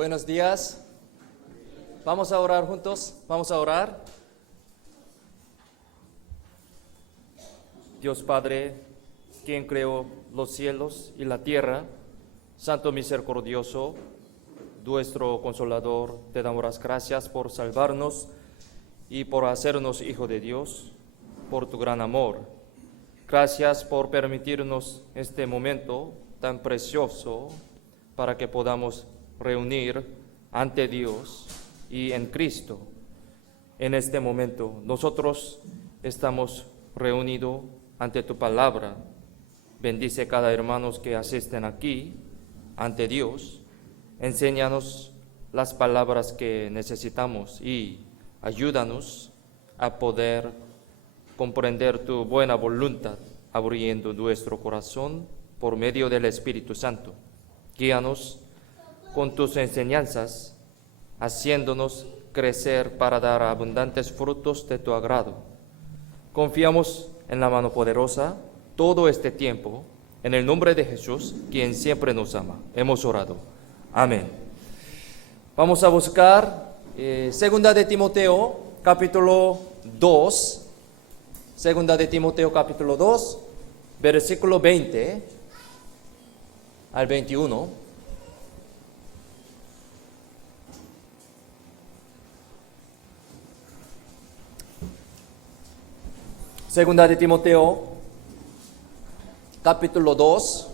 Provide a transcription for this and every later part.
Buenos días. Vamos a orar juntos. Vamos a orar. Dios Padre, quien creó los cielos y la tierra, Santo misericordioso, nuestro Consolador, te damos las gracias por salvarnos y por hacernos hijo de Dios, por tu gran amor. Gracias por permitirnos este momento tan precioso para que podamos reunir ante Dios y en Cristo. En este momento nosotros estamos reunidos ante tu palabra. Bendice cada hermano que asisten aquí ante Dios. Enséñanos las palabras que necesitamos y ayúdanos a poder comprender tu buena voluntad, abriendo nuestro corazón por medio del Espíritu Santo. Guíanos con tus enseñanzas, haciéndonos crecer para dar abundantes frutos de tu agrado. Confiamos en la mano poderosa todo este tiempo, en el nombre de Jesús, quien siempre nos ama. Hemos orado. Amén. Vamos a buscar Segunda de Timoteo, capítulo 2. Segunda de Timoteo, capítulo 2, versículo 20 al 21. Segunda de Timoteo, capítulo 2,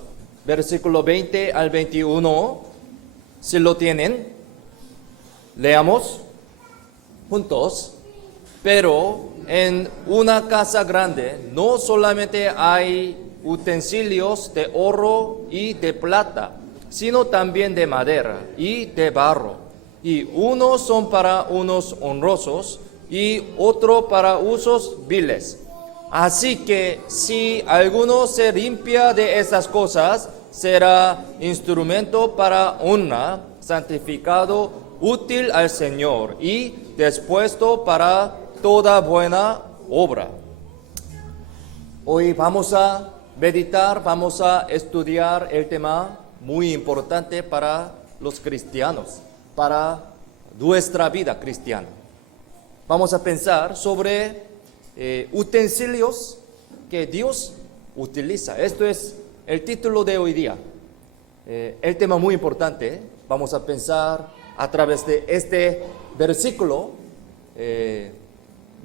versículo 20 al 21. Si lo tienen, leamos juntos. Pero en una casa grande no solamente hay utensilios de oro y de plata, sino también de madera y de barro. Y unos son para unos honrosos y otro para usos viles. Así que si alguno se limpia de esas cosas, será instrumento para honra, santificado, útil al Señor y dispuesto para toda buena obra. Hoy vamos a meditar, vamos a estudiar el tema muy importante para los cristianos, para nuestra vida cristiana. Vamos a pensar sobre utensilios que Dios utiliza. Esto es el título de hoy día. El tema muy importante. Vamos a pensar a través de este versículo,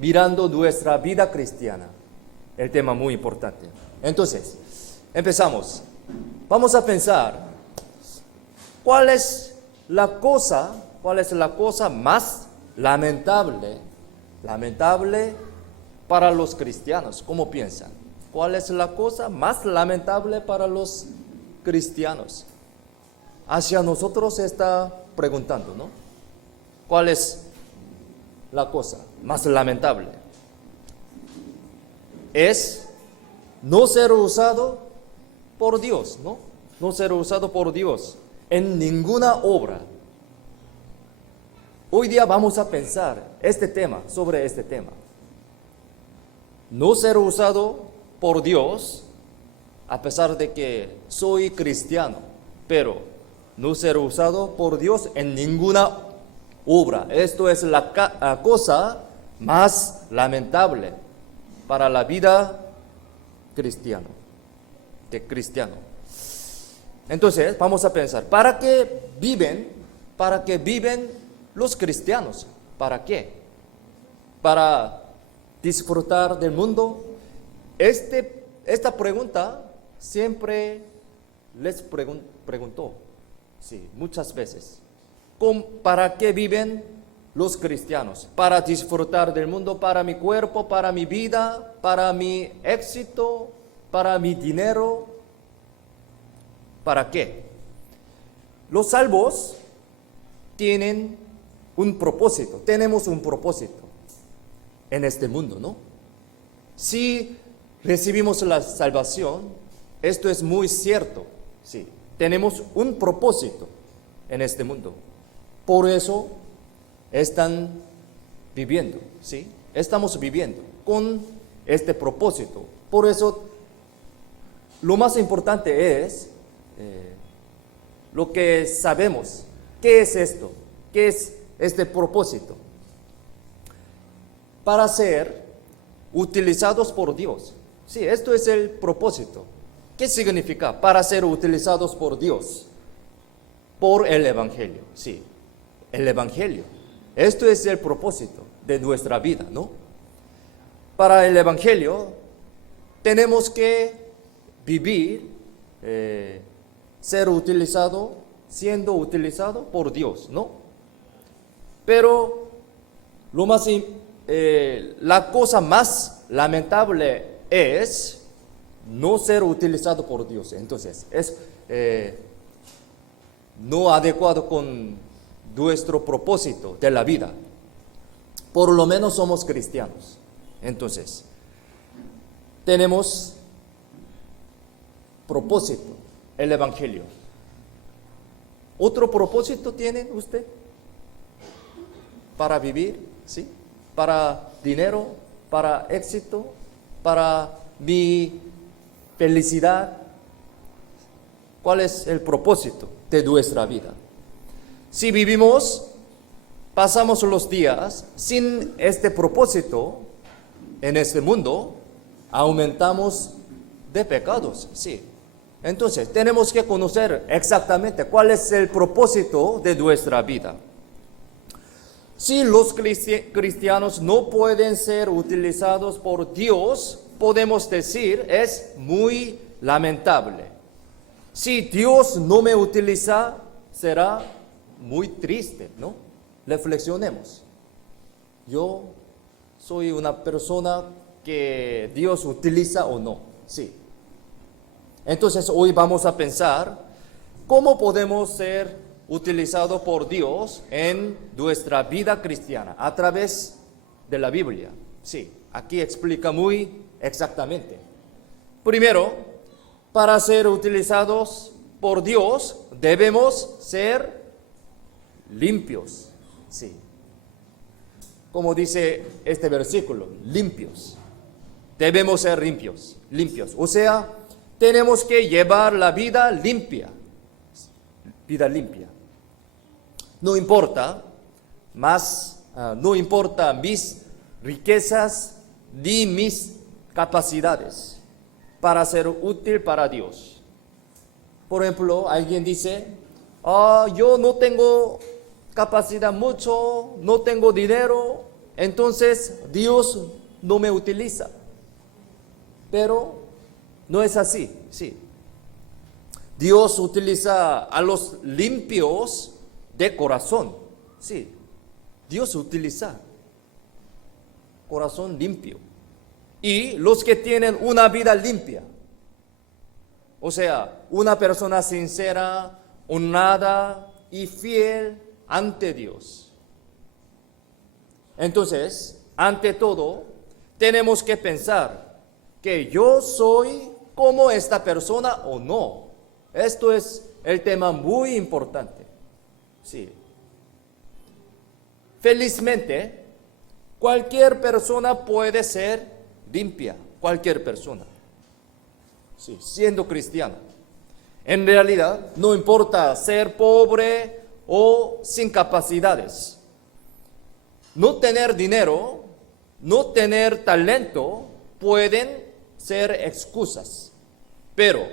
mirando nuestra vida cristiana. El tema muy importante. Entonces, empezamos. Vamos a pensar, ¿cuál es la cosa más lamentable para los cristianos? ¿Cómo piensan? ¿Cuál es la cosa más lamentable para los cristianos? Hacia nosotros se está preguntando, ¿no? ¿Cuál es la cosa más lamentable? Es no ser usado por Dios, ¿no? No ser usado por Dios en ninguna obra. Hoy día vamos a pensar sobre este tema. No ser usado por Dios, a pesar de que soy cristiano, pero no ser usado por Dios en ninguna obra. Esto es la cosa más lamentable para la vida cristiana. Entonces, vamos a pensar, ¿para qué viven los cristianos? ¿Para qué? ¿Para disfrutar del mundo? Esta pregunta siempre les preguntó, sí, muchas veces. ¿Para qué viven los cristianos? ¿Para disfrutar del mundo? ¿Para mi cuerpo? ¿Para mi vida? ¿Para mi éxito? ¿Para mi dinero? ¿Para qué? Los salvos tienen un propósito, tenemos un propósito en este mundo, ¿no? Si recibimos la salvación, esto es muy cierto, sí, tenemos un propósito en este mundo. Por eso están viviendo, ¿sí? Estamos viviendo con este propósito. Por eso lo más importante es lo que sabemos ¿Qué es esto? ¿Qué es este propósito? Para ser utilizados por Dios. Sí, esto es el propósito. ¿Qué significa? Para ser utilizados por Dios. Por el Evangelio. Sí, el Evangelio. Esto es el propósito de nuestra vida, ¿no? Para el Evangelio tenemos que vivir, siendo utilizado por Dios, ¿no? Pero la cosa más lamentable es no ser utilizado por Dios. Entonces, es no adecuado con nuestro propósito de la vida. Por lo menos somos cristianos. Entonces, tenemos propósito, el Evangelio. ¿Otro propósito tiene usted? Para vivir, ¿sí? Para dinero, para éxito, para mi felicidad. ¿Cuál es el propósito de nuestra vida? Si pasamos los días sin este propósito en este mundo, aumentamos de pecados, sí. Entonces, tenemos que conocer exactamente cuál es el propósito de nuestra vida. Si los cristianos no pueden ser utilizados por Dios, podemos decir, es muy lamentable. Si Dios no me utiliza, será muy triste, ¿no? Reflexionemos. Yo soy una persona que Dios utiliza o no, sí. Entonces hoy vamos a pensar cómo podemos ser utilizados por Dios en nuestra vida cristiana a través de la Biblia. Sí, aquí explica muy exactamente. Primero, para ser utilizados por Dios debemos ser limpios. Sí. Como dice este versículo, limpios. Debemos ser limpios. O sea, tenemos que llevar la vida limpia. Vida limpia. No importa mis riquezas ni mis capacidades para ser útil para Dios. Por ejemplo, alguien dice, yo no tengo capacidad mucho, no tengo dinero, entonces Dios no me utiliza. Pero no es así, sí. Dios utiliza a los limpios de corazón, sí. Dios utiliza corazón limpio. Y los que tienen una vida limpia, o sea, una persona sincera, honrada y fiel ante Dios. Entonces, ante todo, tenemos que pensar que yo soy como esta persona o no. Esto es el tema muy importante. Sí. Felizmente, cualquier persona puede ser limpia, cualquier persona. Sí, siendo cristiano. En realidad, no importa ser pobre o sin capacidades. No tener dinero, no tener talento, pueden ser excusas. Pero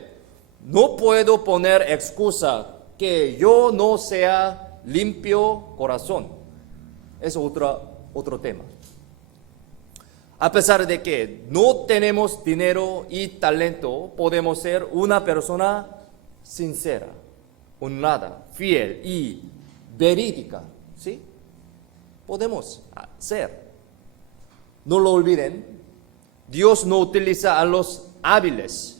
no puedo poner excusa que yo no sea limpio corazón. Es otro tema. A pesar de que no tenemos dinero y talento, podemos ser una persona sincera, honrada, fiel y verídica, ¿sí? Podemos ser. No lo olviden, Dios no utiliza a los hábiles,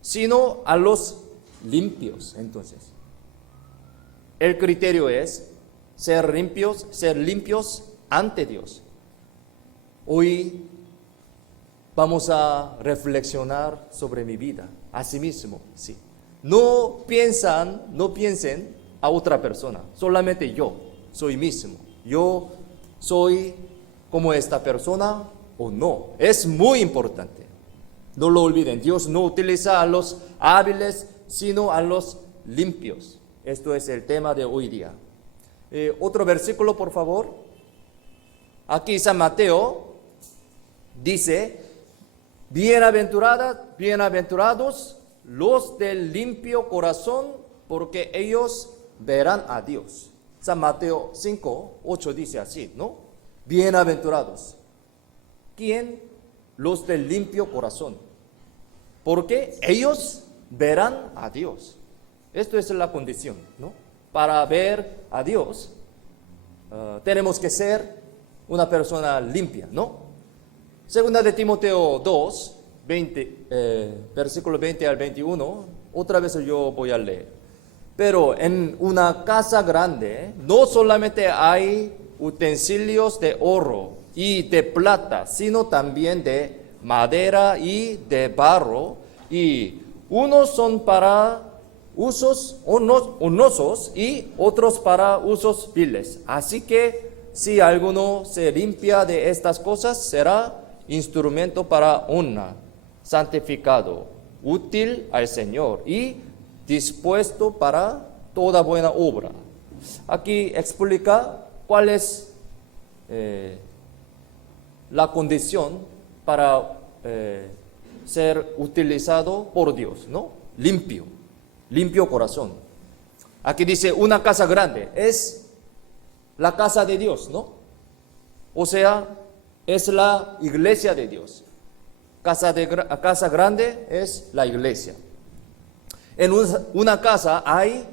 sino a los limpios. Entonces, el criterio es ser limpios ante Dios. Hoy vamos a reflexionar sobre mi vida, asimismo, sí. No piensen a otra persona, solamente yo soy mismo. Yo soy como esta persona o no. Es muy importante. No lo olviden, Dios no utiliza a los hábiles, sino a los limpios. Esto es el tema de hoy día. Otro versículo, por favor. Aquí San Mateo dice, bienaventurados los del limpio corazón, porque ellos verán a Dios. San Mateo 5:8 dice así, ¿no? Bienaventurados. ¿Quién? Los del limpio corazón, porque ellos verán a Dios. Esto es la condición, ¿no? Para ver a Dios, tenemos que ser una persona limpia, ¿no? Segunda de Timoteo 2, versículo 20 al 21, otra vez yo voy a leer. Pero en una casa grande no solamente hay utensilios de oro y de plata, sino también de madera y de barro, y unos son para usos honrosos y otros para usos viles. Así que si alguno se limpia de estas cosas, será instrumento para honra, santificado, útil al Señor y dispuesto para toda buena obra. Aquí explica cuál es la condición para ser utilizado por Dios, ¿no? Limpio corazón. Aquí dice una casa grande, es la casa de Dios, ¿no? O sea, es la iglesia de Dios. Casa grande es la iglesia. En una casa hay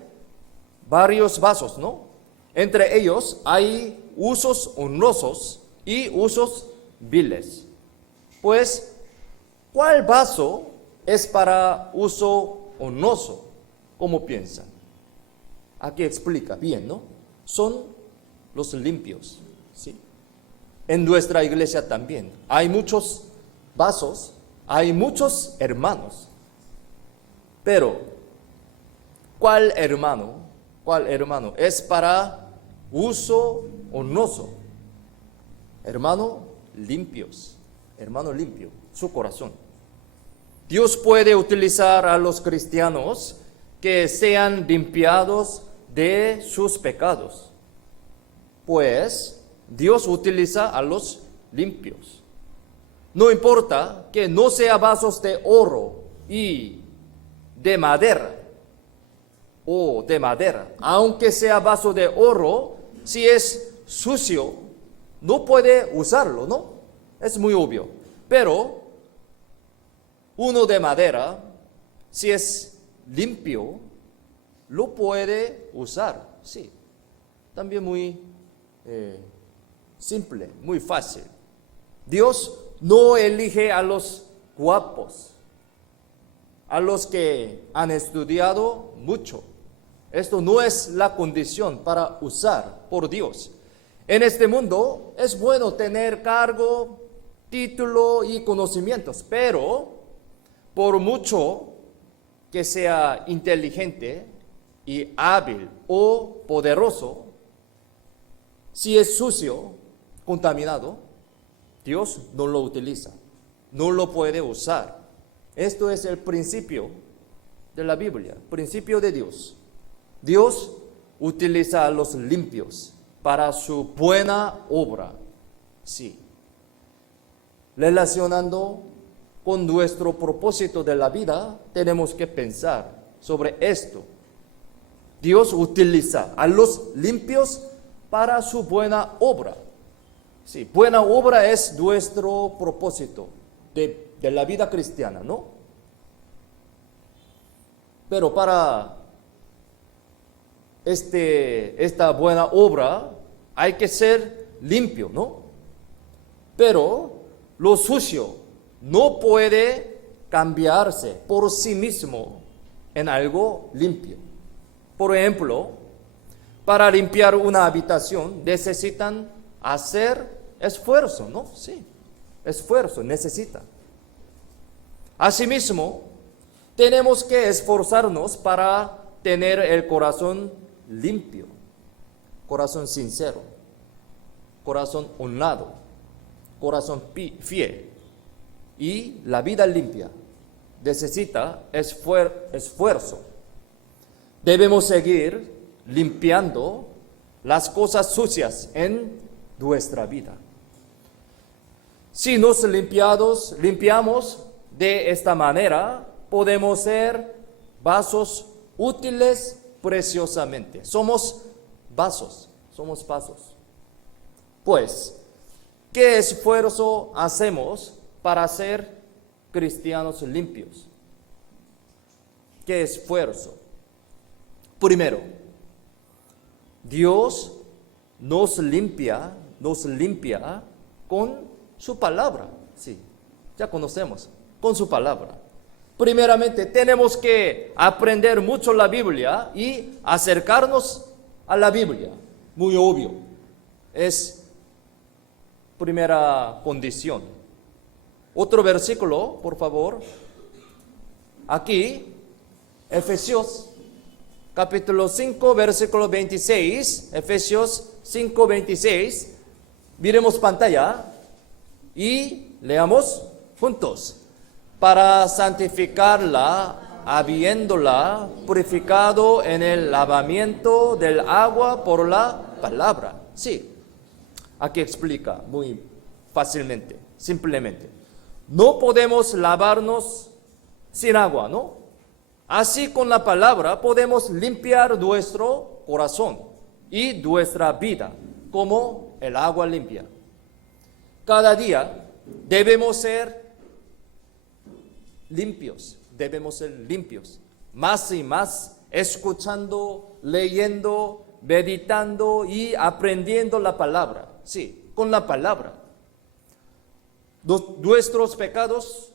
varios vasos, ¿no? Entre ellos hay usos honrosos y usos viles. Pues, ¿cuál vaso es para uso honroso? ¿Cómo piensan? Aquí explica bien, ¿no? Son los limpios, ¿sí? En nuestra iglesia también hay muchos vasos, hay muchos hermanos. Pero, ¿cuál hermano es para uso honroso? Hermano limpio, su corazón. Dios puede utilizar a los cristianos que sean limpiados de sus pecados, pues Dios utiliza a los limpios. No importa que no sea vasos de oro y de madera, aunque sea vaso de oro, si es sucio, no puede usarlo, ¿no? Es muy obvio. Pero uno de madera, si es limpio, lo puede usar, sí. También muy simple, muy fácil. Dios no elige a los guapos, a los que han estudiado mucho. Esto no es la condición para usar por Dios. En este mundo es bueno tener cargo, título y conocimientos, pero por mucho que sea inteligente y hábil o poderoso, si es sucio, contaminado, Dios no lo utiliza, no lo puede usar. Esto es el principio de la Biblia, principio de Dios. Dios utiliza a los limpios para su buena obra. Sí. Relacionando con nuestro propósito de la vida, tenemos que pensar sobre esto. Dios utiliza a los limpios para su buena obra. Sí, buena obra es nuestro propósito de la vida cristiana, ¿no? Pero para esta buena obra hay que ser limpio, ¿no? Pero lo sucio no puede cambiarse por sí mismo en algo limpio. Por ejemplo, para limpiar una habitación necesitan hacer esfuerzo, ¿no? Sí, esfuerzo necesita. Asimismo, tenemos que esforzarnos para tener el corazón limpio, corazón sincero, corazón honrado, corazón fiel. Y la vida limpia necesita esfuerzo. Debemos seguir limpiando las cosas sucias en nuestra vida. Si nos limpiamos de esta manera, podemos ser vasos útiles preciosamente. Somos vasos. Pues, ¿qué esfuerzo hacemos para ser cristianos limpios? ¿Qué esfuerzo? Primero, Dios nos limpia con su palabra. Sí, ya conocemos, con su palabra. Primeramente, tenemos que aprender mucho la Biblia y acercarnos a la Biblia. Muy obvio. Es primera condición. Otro versículo, por favor. Aquí, Efesios capítulo 5, versículo 26. Efesios 5, 26. Miremos pantalla y leamos juntos. Para santificarla, habiéndola purificado en el lavamiento del agua por la palabra. Sí, aquí explica muy fácilmente, simplemente. No podemos lavarnos sin agua, ¿no? Así con la palabra podemos limpiar nuestro corazón y nuestra vida como el agua limpia. Cada día debemos ser limpios, más y más, escuchando, leyendo, meditando y aprendiendo la palabra. Sí, con la palabra. Nuestros pecados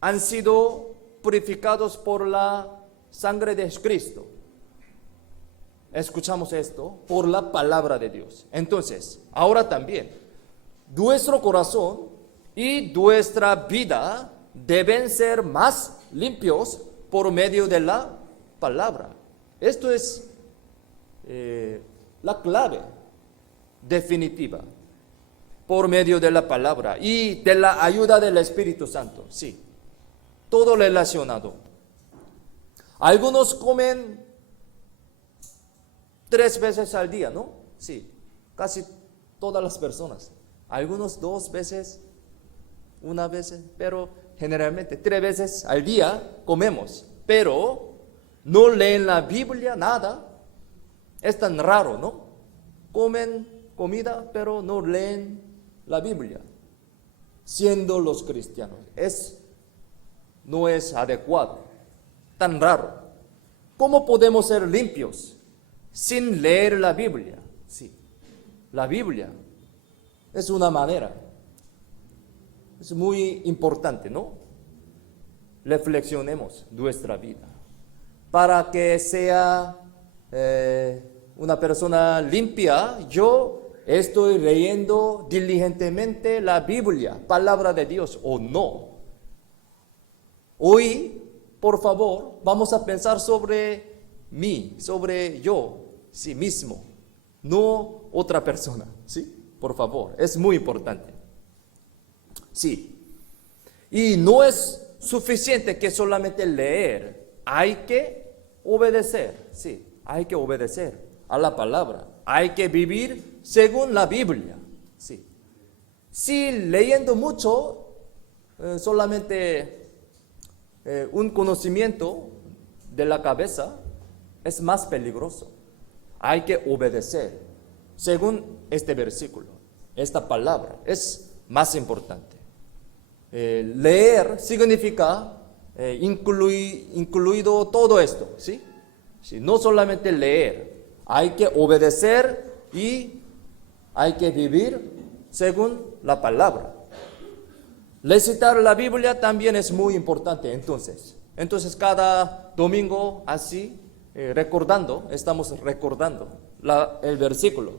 han sido purificados por la sangre de Cristo. Escuchamos esto por la palabra de Dios. Entonces, ahora también, nuestro corazón y nuestra vida deben ser más limpios por medio de la palabra. Esto es la clave definitiva, por medio de la palabra y de la ayuda del Espíritu Santo. Sí, todo relacionado. Algunos comen 3 veces al día, ¿no? Sí, casi todas las personas. Algunos 2 veces, 1 vez, pero generalmente 3 veces al día comemos. Pero no leen la Biblia, nada. Es tan raro, ¿no? Comen comida, pero no leen la Biblia. Siendo los cristianos. No es adecuado. Tan raro. ¿Cómo podemos ser limpios sin leer la Biblia? Sí, la Biblia es una manera. Es muy importante, ¿no? Reflexionemos nuestra vida para que sea una persona limpia. Yo estoy leyendo diligentemente la Biblia, palabra de Dios, o no. Hoy, por favor, vamos a pensar sobre mí, sobre yo, sí mismo, no otra persona, ¿sí? Por favor, es muy importante. Sí. Y no es suficiente que solamente leer, hay que obedecer, sí, hay que obedecer a la palabra, hay que vivir según la Biblia, sí. Si leyendo mucho, solamente un conocimiento de la cabeza es más peligroso. Hay que obedecer según este versículo, esta palabra es más importante. Leer significa incluido todo esto, ¿sí? Sí, no solamente leer, hay que obedecer y hay que vivir según la palabra. Recitar la Biblia también es muy importante. Entonces cada domingo así, estamos recordando el versículo.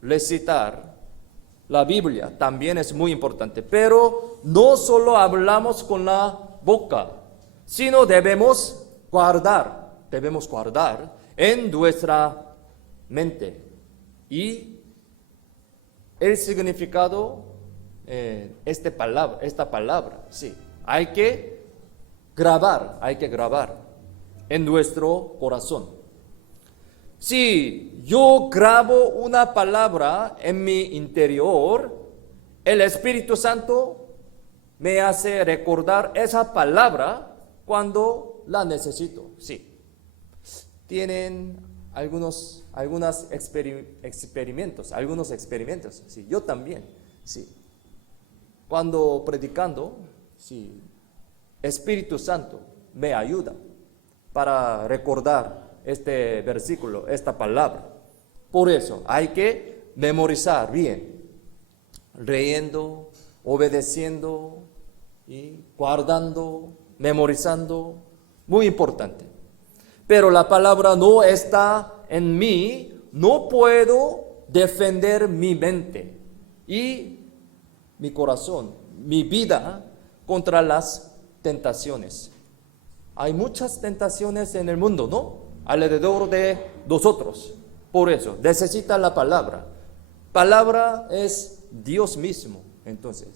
Recitar la Biblia también es muy importante, pero no solo hablamos con la boca, sino debemos guardar en nuestra mente y el significado esta palabra, sí, hay que grabar en nuestro corazón. Si yo grabo una palabra en mi interior, el Espíritu Santo me hace recordar esa palabra cuando la necesito. Sí. Tienen algunos experimentos. Sí, yo también. Sí. Cuando predicando, sí, Espíritu Santo me ayuda para recordar este versículo, esta palabra. Por eso hay que memorizar bien, leyendo, obedeciendo y guardando, memorizando, muy importante. Pero la palabra no está en mí, no puedo defender mi mente y mi corazón, mi vida contra las tentaciones. Hay muchas tentaciones en el mundo, ¿no? Alrededor de nosotros. Por eso, necesita la palabra. Palabra es Dios mismo. Entonces,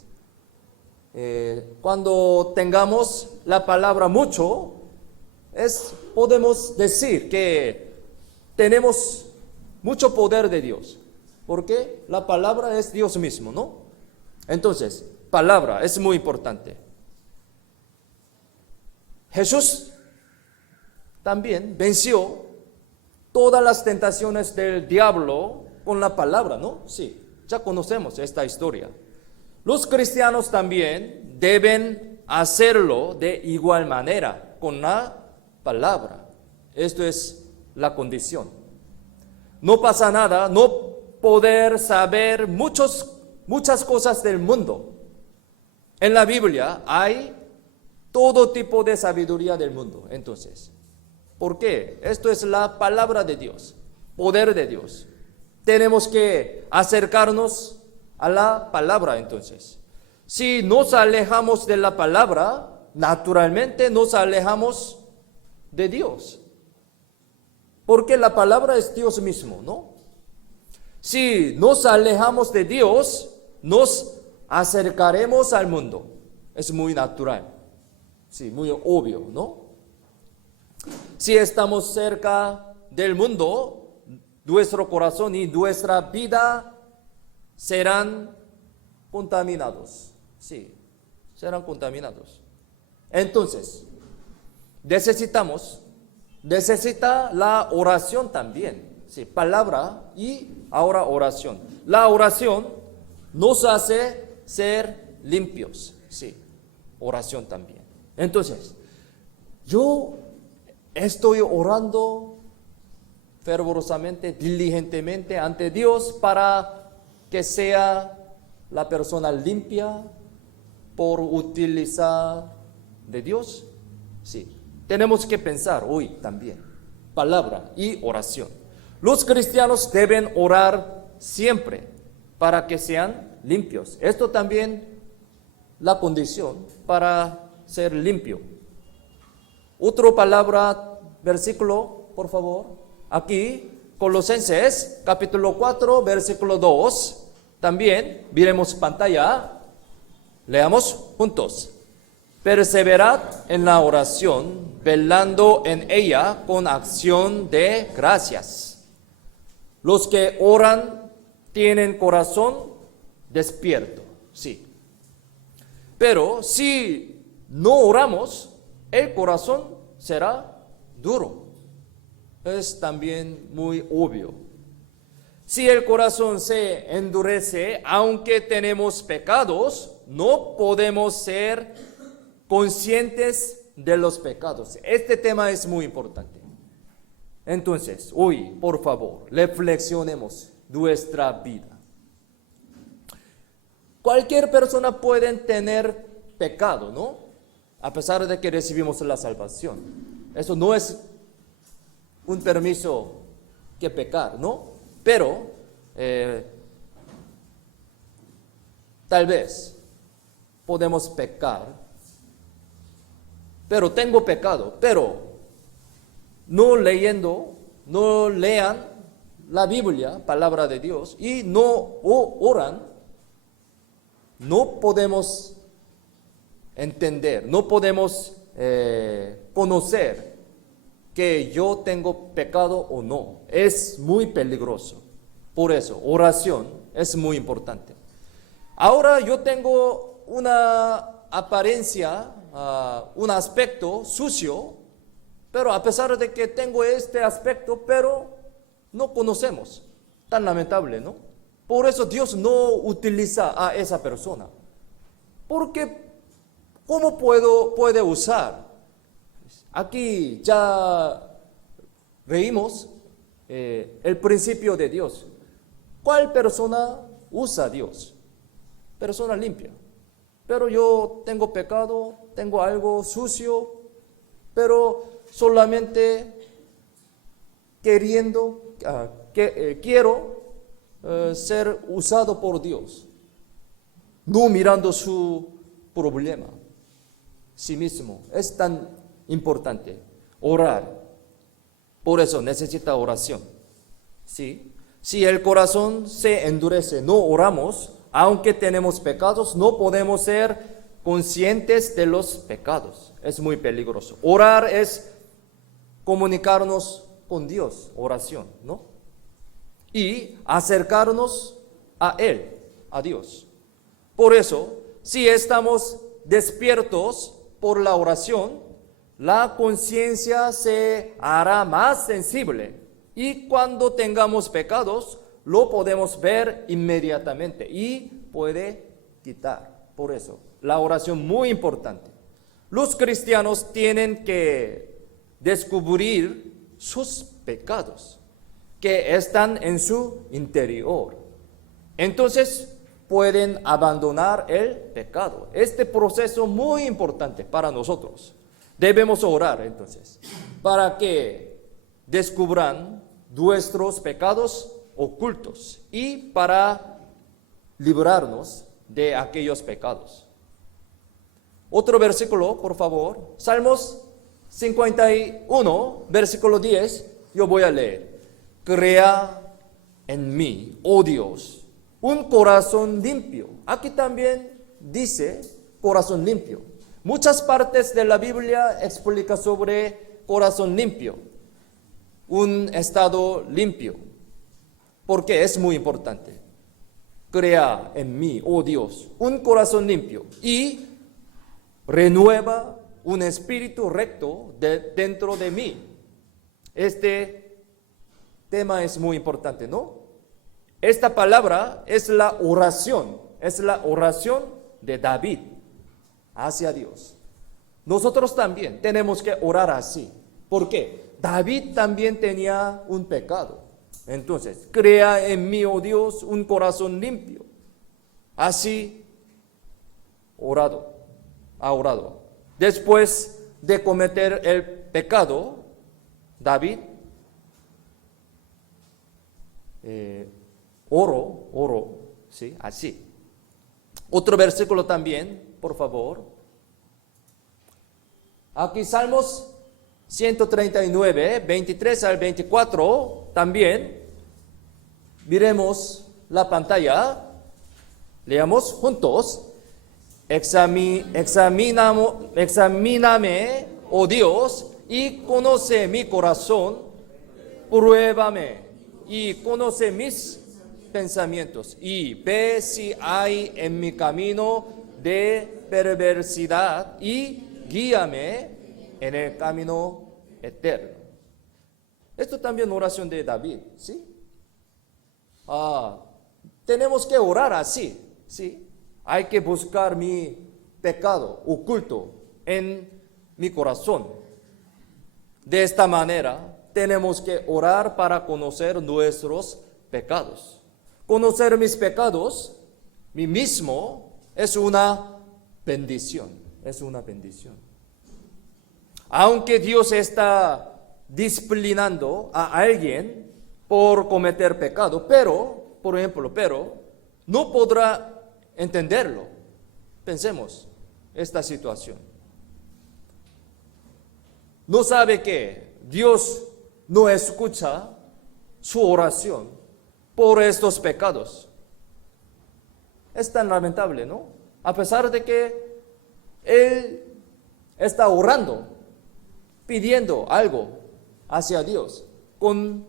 cuando tengamos la palabra mucho, podemos decir que tenemos mucho poder de Dios. Porque la palabra es Dios mismo, ¿no? Entonces, palabra es muy importante. Jesús también venció todas las tentaciones del diablo con la palabra, ¿no? Sí, ya conocemos esta historia. Los cristianos también deben hacerlo de igual manera, con la palabra. Esto es la condición. No pasa nada no poder saber muchas cosas del mundo. En la Biblia hay todo tipo de sabiduría del mundo. Entonces, ¿por qué? Esto es la palabra de Dios, poder de Dios. Tenemos que acercarnos a la palabra entonces. Si nos alejamos de la palabra, naturalmente nos alejamos de Dios. Porque la palabra es Dios mismo, ¿no? Si nos alejamos de Dios, nos acercaremos al mundo. Es muy natural. Sí, muy obvio, ¿no? Si estamos cerca del mundo, nuestro corazón y nuestra vida serán contaminados. Sí, serán contaminados. Entonces, necesita la oración también. Sí, palabra y ahora oración. La oración nos hace ser limpios. Sí, oración también. Entonces, yo estoy orando fervorosamente, diligentemente ante Dios para que sea la persona limpia por utilizar de Dios. Sí, tenemos que pensar hoy también, palabra y oración. Los cristianos deben orar siempre para que sean limpios. Esto también la condición para ser limpio. Otra palabra, versículo, por favor. Aquí, Colosenses, capítulo 4, versículo 2. También, miremos pantalla. Leamos juntos. Perseverad en la oración, velando en ella con acción de gracias. Los que oran tienen corazón despierto. Sí. Pero si no oramos, el corazón será duro. Es también muy obvio. Si el corazón se endurece, aunque tenemos pecados, no podemos ser conscientes de los pecados. Este tema es muy importante. Entonces, hoy, por favor, reflexionemos nuestra vida. Cualquier persona puede tener pecado, ¿no? A pesar de que recibimos la salvación. Eso no es un permiso que pecar, ¿no? Pero, tal vez podemos pecar, pero tengo pecado, pero no lean la Biblia, palabra de Dios, y no oran, no podemos entender, no podemos conocer que yo tengo pecado o no. Es muy peligroso. Por eso, oración es muy importante. Ahora yo tengo una apariencia, un aspecto sucio, pero a pesar de que tengo este aspecto, pero no conocemos. Tan lamentable, ¿no? Por eso Dios no utiliza a esa persona. Porque, ¿cómo puede usar? Aquí ya leímos el principio de Dios. ¿Cuál persona usa a Dios? Persona limpia. Pero yo tengo pecado, tengo algo sucio, pero solamente quiero ser usado por Dios, no mirando su problema, sí mismo. Es tan importante orar. Por eso necesita oración. ¿Sí? Si el corazón se endurece, no oramos, aunque tenemos pecados, no podemos ser conscientes de los pecados. Es muy peligroso. Orar es comunicarnos con Dios, oración, ¿no? Y acercarnos a Él, a Dios. Por eso, si estamos despiertos por la oración, la conciencia se hará más sensible y cuando tengamos pecados, lo podemos ver inmediatamente y puede quitar. Por eso, la oración muy importante. Los cristianos tienen que descubrir sus pecados que están en su interior. Entonces, pueden abandonar el pecado. Este proceso muy importante para nosotros. Debemos orar entonces para que descubran nuestros pecados ocultos y para librarnos de aquellos pecados. Otro versículo, por favor. Salmos 51, versículo 10. Yo voy a leer. Crea en mí, oh Dios, un corazón limpio. Aquí también dice corazón limpio. Muchas partes de la Biblia explica sobre corazón limpio, un estado limpio, porque es muy importante. Crea en mí, oh Dios, un corazón limpio y renueva un espíritu recto dentro de mí. Este tema es muy importante, ¿no? Esta palabra es la oración de David hacia Dios. Nosotros también tenemos que orar así. ¿Por qué? David también tenía un pecado. Entonces, crea en mí, oh Dios, un corazón limpio. Así ha orado. Después de cometer el pecado, David oró, ¿sí? Así. Otro versículo también, por favor. Aquí Salmos 139, 23 al 24, también. Miremos la pantalla. Leamos juntos. Examíname, oh Dios, y conoce mi corazón. Pruébame y conoce mis pensamientos y ve si hay en mi camino de perversidad y guíame en el camino eterno. Esto también es oración de David, ¿sí? Tenemos que orar así, ¿sí? Hay que buscar mi pecado oculto en mi corazón. De esta manera, tenemos que orar para conocer nuestros pecados. Conocer mis pecados, mí mismo, es una bendición. Es una bendición. Aunque Dios está disciplinando a alguien por cometer pecado, pero no podrá entenderlo. Pensemos esta situación. No sabe que Dios no escucha su oración por estos pecados. Es tan lamentable, ¿no? A pesar de que Él está orando, pidiendo algo hacia Dios con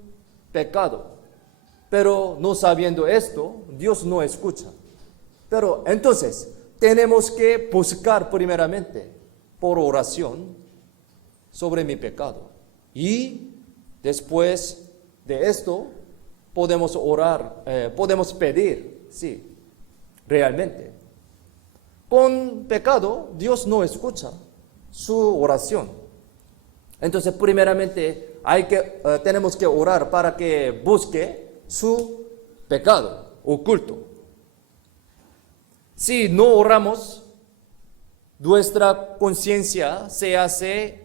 pecado. Pero no sabiendo esto, Dios no escucha. Pero entonces tenemos que buscar primeramente por oración sobre mi pecado. Y después de esto podemos orar, podemos pedir, sí, realmente. Con pecado Dios no escucha su oración. Entonces primeramente tenemos que orar para que busque su pecado oculto. Si no oramos, nuestra conciencia se hace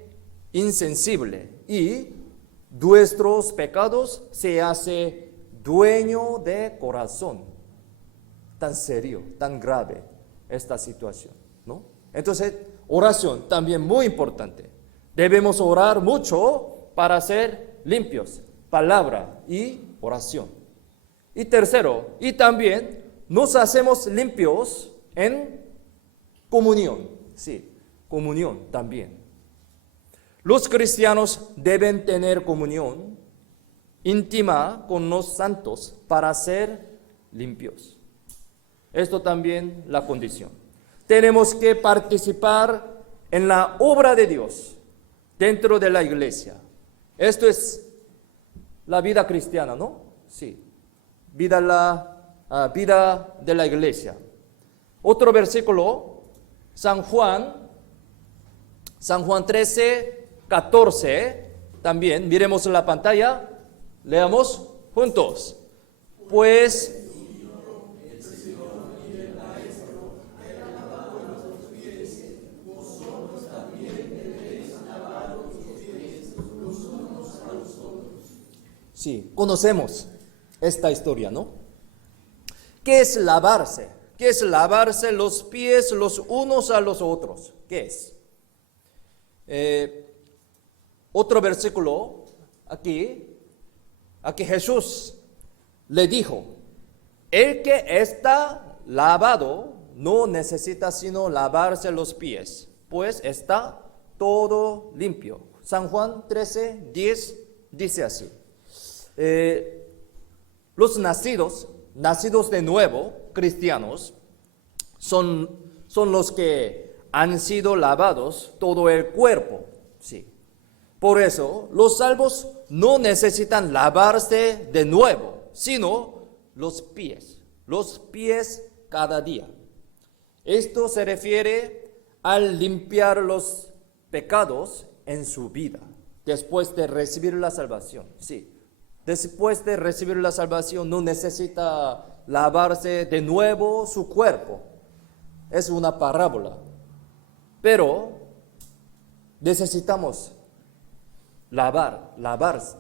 insensible y nuestros pecados se hace dueño de corazón. Tan serio, tan grave esta situación, ¿no? Entonces, oración también muy importante. Debemos orar mucho para ser limpios, palabra y oración. Y tercero, y también nos hacemos limpios en comunión. Sí, comunión también. Los cristianos deben tener comunión íntima con los santos para ser limpios. Esto también la condición. Tenemos que participar en la obra de Dios dentro de la iglesia. Esto es la vida cristiana, ¿no? Sí. Vida de la iglesia. Otro versículo, San Juan 13, 14, también miremos en la pantalla, leamos juntos. Pues sí, conocemos esta historia, ¿no? ¿Qué es lavarse? ¿Qué es lavarse los pies los unos a los otros? ¿Qué es? Otro versículo, aquí Jesús le dijo, el que está lavado no necesita sino lavarse los pies, pues está todo limpio. San Juan 13, 10 dice así. Los nacidos de nuevo, cristianos, son los que han sido lavados todo el cuerpo. Sí. Por eso, los salvos no necesitan lavarse de nuevo, sino los pies cada día. Esto se refiere al limpiar los pecados en su vida, después de recibir la salvación. Sí. Después de recibir la salvación no necesita lavarse de nuevo su cuerpo. Es una parábola. Pero necesitamos lavarnos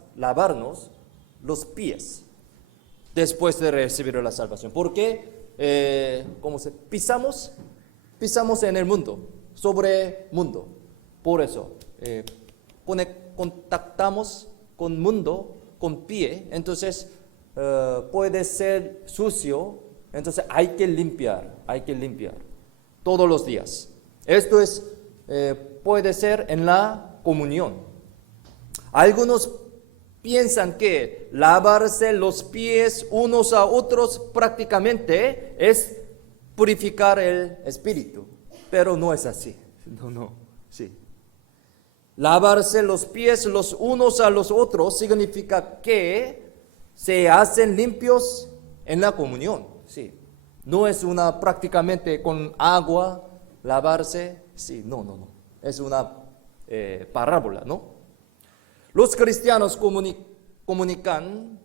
los pies después de recibir la salvación. Porque pisamos en el mundo, sobre mundo. Por eso contactamos con mundo, con pie, entonces puede ser sucio, entonces hay que limpiar todos los días. Esto puede ser en la comunión. Algunos piensan que lavarse los pies unos a otros prácticamente es purificar el espíritu, pero no es así. No, sí. Lavarse los pies los unos a los otros significa que se hacen limpios en la comunión. Sí. No es prácticamente con agua lavarse. Sí, no. Es una parábola, ¿no? Los cristianos comunican,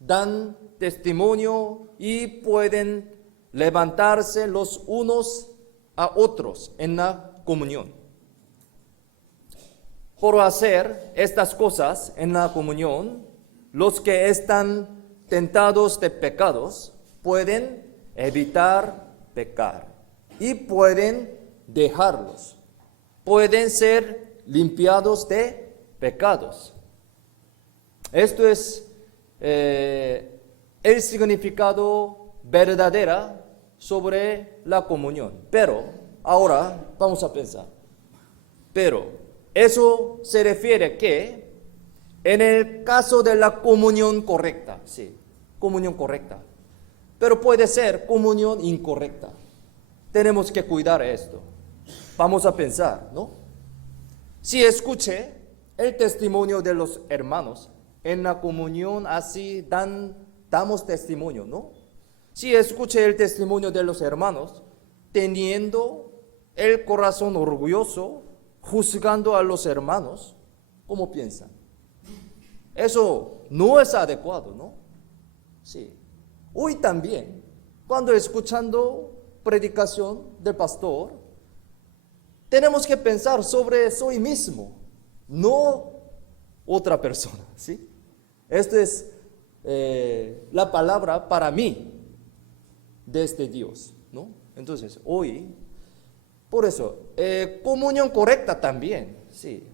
dan testimonio y pueden levantarse los unos a otros en la comunión. Por hacer estas cosas en la comunión, los que están tentados de pecados pueden evitar pecar y pueden dejarlos. Pueden ser limpiados de pecados. Esto es el significado verdadero sobre la comunión. Pero ahora vamos a pensar. Pero eso se refiere que En el caso de la comunión correcta, sí, comunión correcta. Pero puede ser comunión incorrecta. Tenemos que cuidar esto. Vamos a pensar, ¿no? Si escuché el testimonio de los hermanos en la comunión, así damos testimonio, ¿no? Si escuché el testimonio de los hermanos, teniendo el corazón orgulloso, juzgando a los hermanos, ¿cómo piensan? Eso no es adecuado, ¿no? Sí. Hoy también, cuando escuchando predicación del pastor, tenemos que pensar sobre soy mismo, no otra persona, ¿sí? Esto es la palabra para mí, desde Dios, ¿no? Entonces, hoy, por eso, comunión correcta también, ¿sí?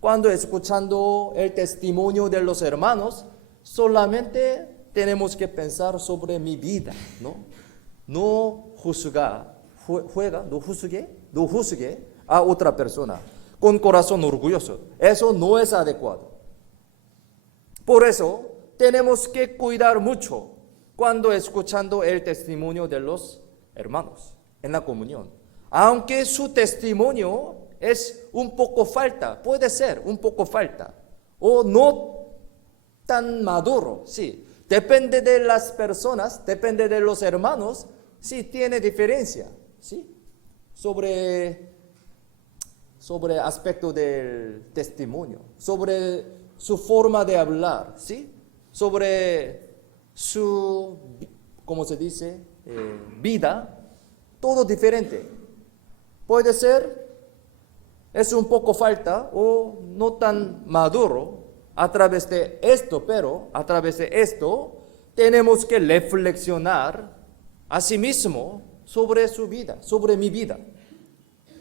Cuando escuchando el testimonio de los hermanos, solamente tenemos que pensar sobre mi vida, ¿no? No juzgue a otra persona con corazón orgulloso. Eso no es adecuado. Por eso, tenemos que cuidar mucho cuando escuchando el testimonio de los hermanos en la comunión. Aunque su testimonio es un poco falta, puede ser un poco falta, o no tan maduro, sí. Depende de las personas, depende de los hermanos, sí tiene diferencia, sí. Sobre aspecto del testimonio, sobre su forma de hablar, sí. Sobre su, ¿cómo se dice? Vida, todo diferente. Puede ser, es un poco falta o no tan maduro a través de esto, pero a través de esto tenemos que reflexionar a sí mismo sobre su vida, sobre mi vida,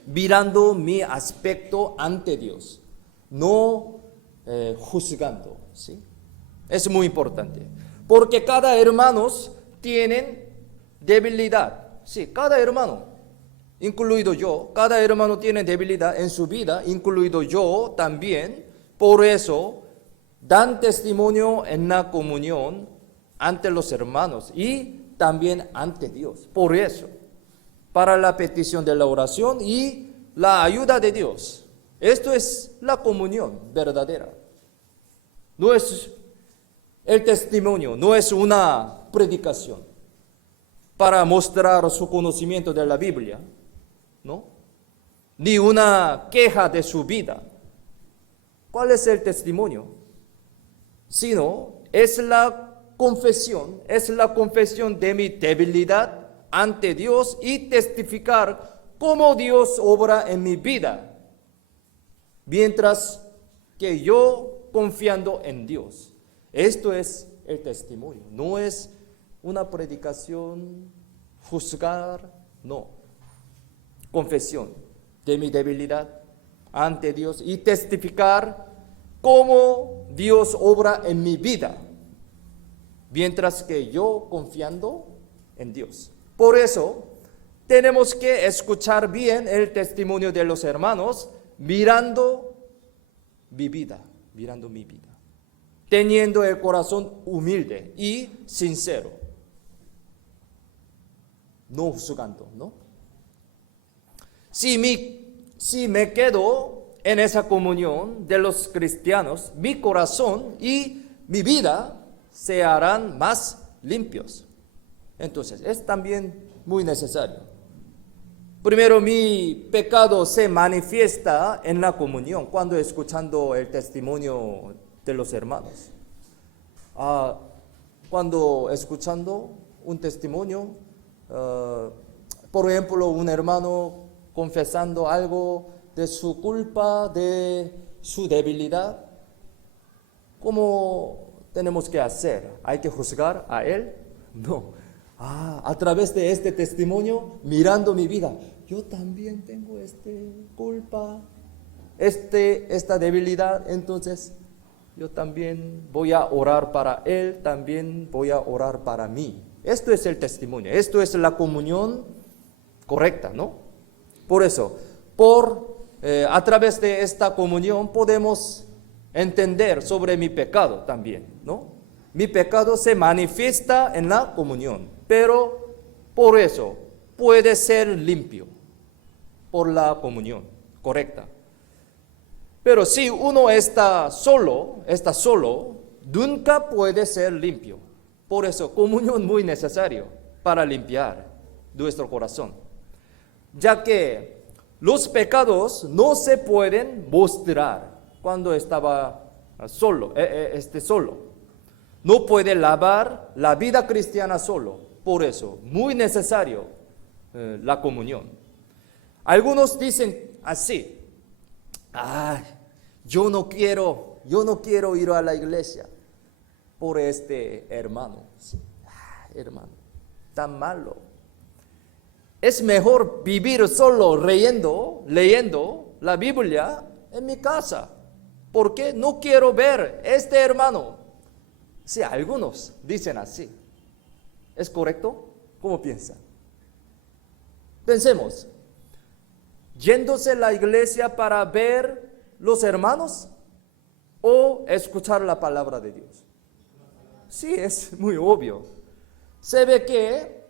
mirando mi aspecto ante Dios, no juzgando, ¿sí? Es muy importante, porque cada hermano tiene debilidad, sí, cada hermano, incluido yo, cada hermano tiene debilidad en su vida, incluido yo también. Por eso dan testimonio en la comunión ante los hermanos y también ante Dios. Por eso, para la petición de la oración y la ayuda de Dios. Esto es la comunión verdadera. No es el testimonio, no es una predicación para mostrar su conocimiento de la Biblia, ¿no? Ni una queja de su vida. ¿Cuál es el testimonio? Sino es la confesión de mi debilidad ante Dios y testificar cómo Dios obra en mi vida, mientras que yo confiando en Dios. Esto es el testimonio, no es una predicación, juzgar, no. Confesión de mi debilidad ante Dios y testificar cómo Dios obra en mi vida, mientras que yo confiando en Dios. Por eso, tenemos que escuchar bien el testimonio de los hermanos, mirando mi vida, teniendo el corazón humilde y sincero, no juzgando, ¿no? Si me quedo en esa comunión de los cristianos, mi corazón y mi vida se harán más limpios. Entonces, es también muy necesario. Primero, mi pecado se manifiesta en la comunión, cuando escuchando el testimonio de los hermanos. Cuando escuchando un testimonio, por ejemplo, un hermano confesando algo de su culpa, de su debilidad, ¿cómo tenemos que hacer? ¿Hay que juzgar a él? No. A través de este testimonio, mirando mi vida, yo también tengo esta culpa, esta debilidad, entonces yo también voy a orar para él, también voy a orar para mí. Esto es el testimonio, esto es la comunión correcta, ¿no? Por eso, a través de esta comunión podemos entender sobre mi pecado también, ¿no? Mi pecado se manifiesta en la comunión, pero por eso puede ser limpio por la comunión correcta. Pero si uno está solo, nunca puede ser limpio. Por eso, comunión es muy necesario para limpiar nuestro corazón, ya que los pecados no se pueden mostrar cuando estaba solo. No puede lavar la vida cristiana solo. Por eso, muy necesario la comunión. Algunos dicen así: yo no quiero ir a la iglesia por este hermano. Hermano, tan malo. Es mejor vivir solo leyendo la Biblia en mi casa, porque no quiero ver este hermano. Sí, algunos dicen así. ¿Es correcto? ¿Cómo piensan? Pensemos. ¿Yéndose a la iglesia para ver los hermanos o escuchar la palabra de Dios? Sí, es muy obvio. Se ve que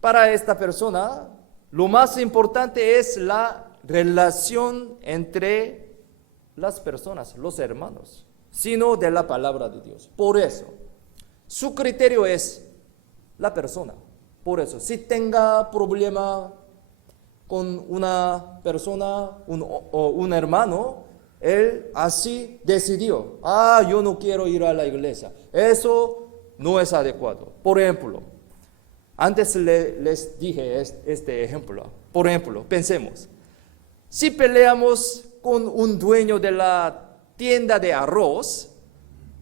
para esta persona lo más importante es la relación entre las personas, los hermanos, sino de la palabra de Dios. Por eso, su criterio es la persona. Por eso, si tenga problema con una persona o un hermano, él así decidió: yo no quiero ir a la iglesia. Eso no es adecuado. Por ejemplo, antes les dije este ejemplo. Por ejemplo, pensemos, si peleamos con un dueño de la tienda de arroz,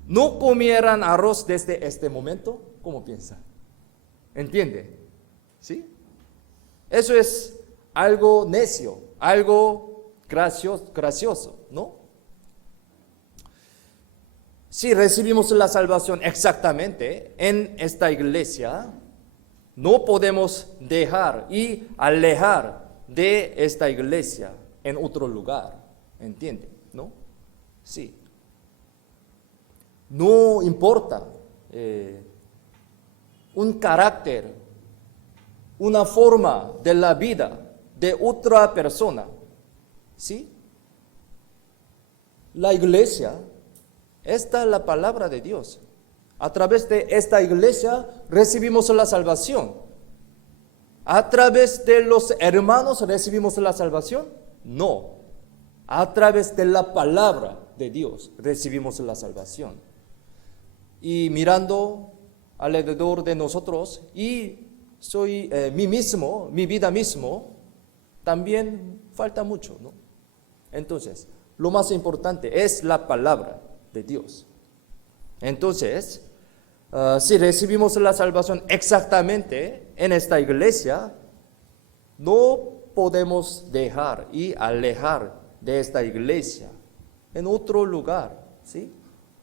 ¿no comieran arroz desde este momento? ¿Cómo piensan? ¿Entiende? ¿Sí? Eso es algo necio, algo gracioso, ¿no? Si recibimos la salvación exactamente en esta iglesia, no podemos dejar y alejar de esta iglesia en otro lugar, ¿entiende? ¿No? Sí. No importa un carácter, una forma de la vida de otra persona, ¿sí? La iglesia, esta es la palabra de Dios. A través de esta iglesia recibimos la salvación. ¿A través de los hermanos recibimos la salvación? No. A través de la palabra de Dios recibimos la salvación. Y mirando alrededor de nosotros, y mi vida mismo, también falta mucho, ¿no? Entonces, lo más importante es la palabra de Dios. Entonces, si recibimos la salvación exactamente en esta iglesia, no podemos dejar y alejar de esta iglesia en otro lugar, ¿sí?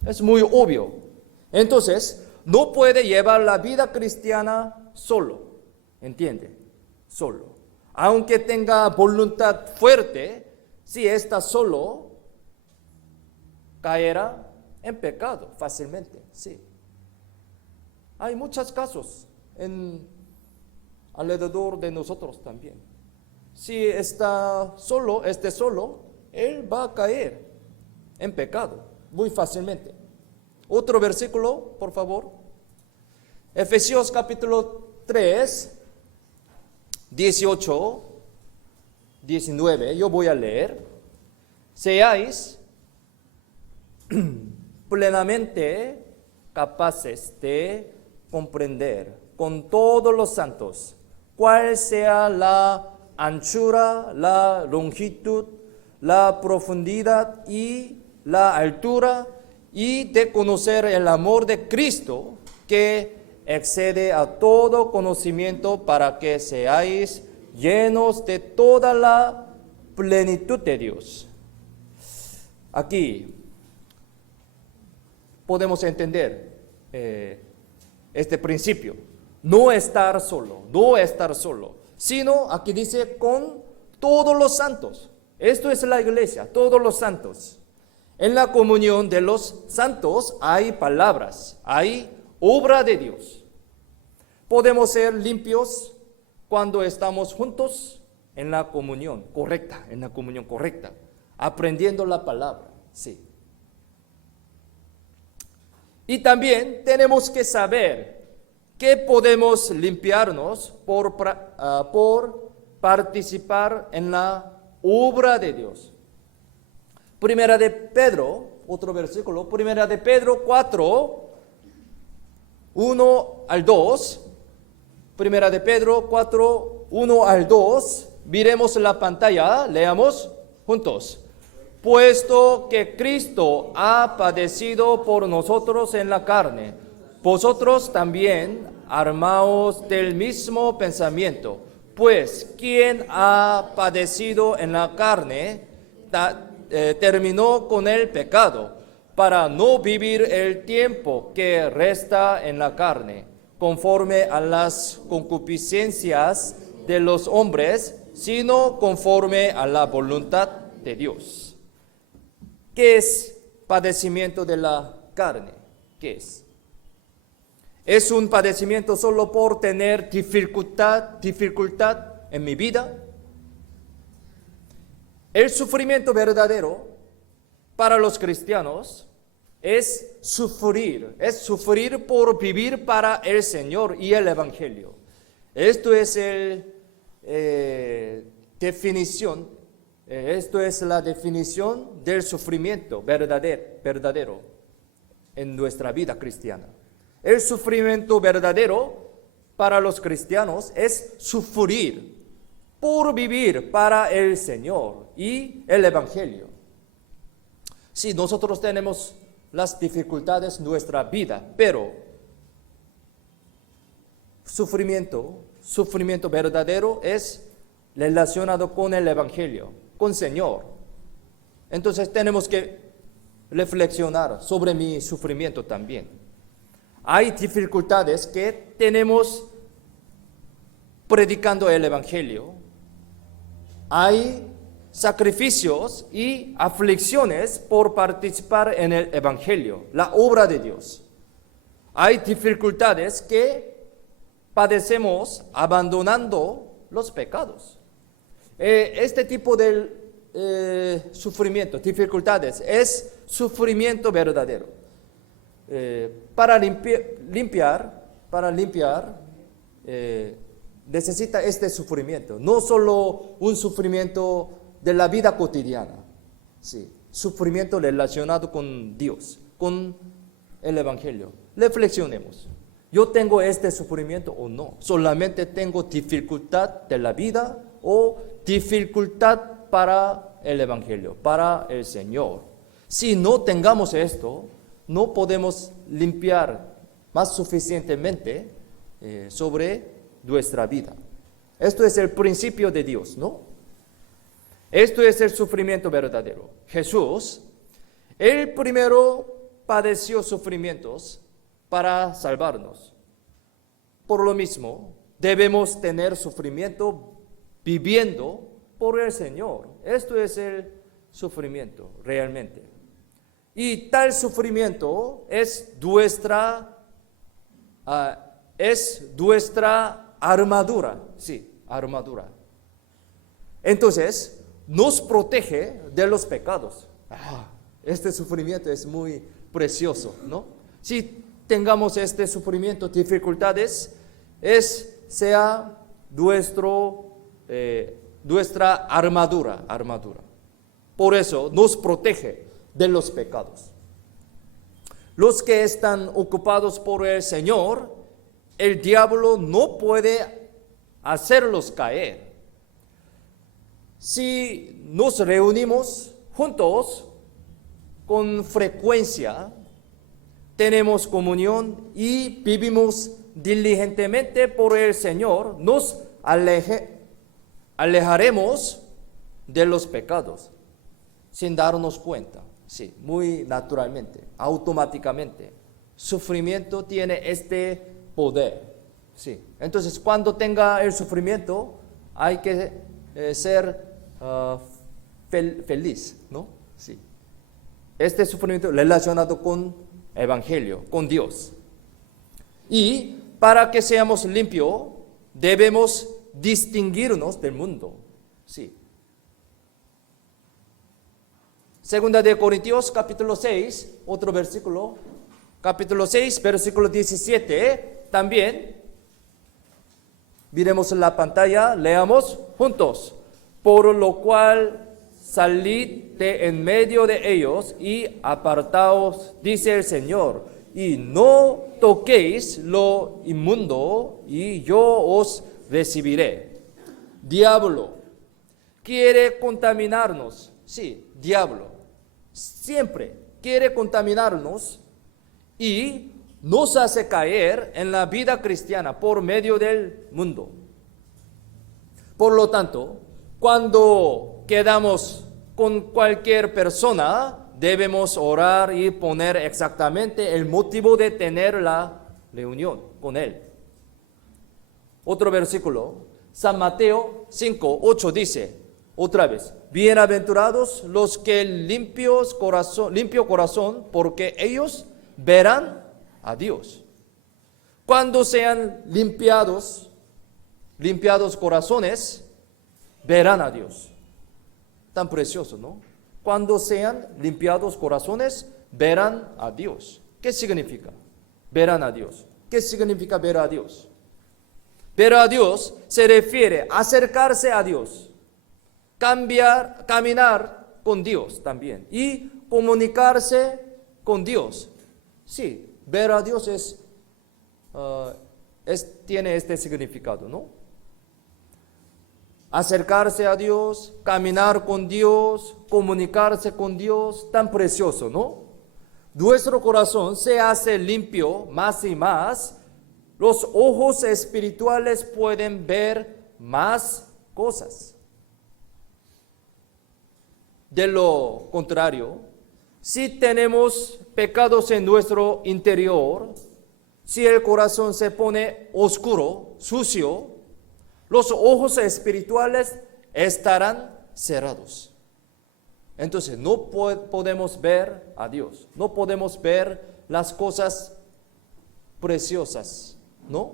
Es muy obvio. Entonces, no puede llevar la vida cristiana solo, ¿entiende? Solo. Aunque tenga voluntad fuerte, si está solo, caerá en pecado fácilmente, sí. Hay muchos casos alrededor de nosotros también. Si está solo, él va a caer en pecado muy fácilmente. Otro versículo, por favor. Efesios capítulo 3, 18, 19. Yo voy a leer. Seáis plenamente capaces de comprender con todos los santos cuál sea la anchura, la longitud, la profundidad y la altura, y de conocer el amor de Cristo que excede a todo conocimiento, para que seáis llenos de toda la plenitud de Dios. Aquí podemos entender este principio. No estar solo, sino aquí dice con todos los santos. Esto es la iglesia, todos los santos. En la comunión de los santos hay palabras, hay obra de Dios. Podemos ser limpios cuando estamos juntos en la comunión correcta, aprendiendo la palabra, sí. Y también tenemos que saber que podemos limpiarnos por participar en la obra de Dios. Primera de Pedro, otro versículo, Primera de Pedro 4, 1 al 2. Primera de Pedro 4, 1 al 2. Miremos la pantalla, leamos juntos. Puesto que Cristo ha padecido por nosotros en la carne, vosotros también armaos del mismo pensamiento. Pues quien ha padecido en la carne, terminó con el pecado, para no vivir el tiempo que resta en la carne, conforme a las concupiscencias de los hombres, sino conforme a la voluntad de Dios. ¿Qué es padecimiento de la carne? ¿Qué es? ¿Es un padecimiento solo por tener dificultad en mi vida? El sufrimiento verdadero para los cristianos es sufrir por vivir para el Señor y el Evangelio. Esto es la definición del sufrimiento verdadero en nuestra vida cristiana. El sufrimiento verdadero para los cristianos es sufrir por vivir para el Señor y el Evangelio. Sí, nosotros tenemos las dificultades en nuestra vida, pero sufrimiento verdadero es relacionado con el Evangelio, con el Señor. Entonces tenemos que reflexionar sobre mi sufrimiento también. Hay dificultades que tenemos predicando el Evangelio. Hay sacrificios y aflicciones por participar en el Evangelio, la obra de Dios. Hay dificultades que padecemos abandonando los pecados. Este tipo de dificultades, es sufrimiento verdadero. Para limpiar, necesita este sufrimiento, no solo un sufrimiento de la vida cotidiana, sí, sufrimiento relacionado con Dios, con el Evangelio. Reflexionemos. ¿Yo tengo este sufrimiento o no? ¿Solamente tengo dificultad de la vida o dificultad para el Evangelio, para el Señor? Si no tengamos esto, no podemos limpiar más suficientemente sobre nuestra vida. Esto es el principio de Dios, ¿no? Esto es el sufrimiento verdadero. Jesús, Él primero padeció sufrimientos para salvarnos. Por lo mismo, debemos tener sufrimiento viviendo por el Señor. Esto es el sufrimiento realmente. Y tal sufrimiento es nuestra armadura. Sí, armadura. Entonces, nos protege de los pecados. Este sufrimiento es muy precioso, ¿no? Si tengamos este sufrimiento, dificultades, sea nuestra armadura. Por eso nos protege de los pecados. Los que están ocupados por el Señor, el diablo no puede hacerlos caer. Si nos reunimos juntos con frecuencia, tenemos comunión y vivimos diligentemente por el Señor, nos alejaremos de los pecados sin darnos cuenta. Sí, muy naturalmente, automáticamente. Sufrimiento tiene este poder. Sí. Entonces, cuando tenga el sufrimiento, hay que ser feliz, ¿no? Sí. este sufrimiento relacionado con Evangelio, con Dios. Y para que seamos limpios, debemos distinguirnos del mundo. Sí. Segunda de Corintios, capítulo 6, otro versículo. Capítulo 6, versículo 17, también. Miremos en la pantalla, leamos juntos. Por lo cual salid de en medio de ellos y apartaos, dice el Señor, y no toquéis lo inmundo, y yo os recibiré. Diablo quiere contaminarnos. Sí, diablo siempre quiere contaminarnos y nos hace caer en la vida cristiana por medio del mundo. Por lo tanto, cuando quedamos con cualquier persona, debemos orar y poner exactamente el motivo de tener la reunión con él. Otro versículo, San Mateo 5, 8 dice, otra vez, bienaventurados los que limpio corazón, porque ellos verán a Dios. Cuando sean limpiados corazones, verán a Dios. Tan precioso, ¿no? Cuando sean limpiados corazones, verán a Dios. ¿Qué significa? Verán a Dios. ¿Qué significa ver a Dios? Ver a Dios se refiere a acercarse a Dios, caminar con Dios también y comunicarse con Dios. Sí, ver a Dios tiene este significado, ¿no? Acercarse a Dios, caminar con Dios, comunicarse con Dios, tan precioso, ¿no? Nuestro corazón se hace limpio más y más. Los ojos espirituales pueden ver más cosas. De lo contrario, si tenemos pecados en nuestro interior, si el corazón se pone oscuro, sucio, los ojos espirituales estarán cerrados. Entonces no podemos ver a Dios, no podemos ver las cosas preciosas, ¿no?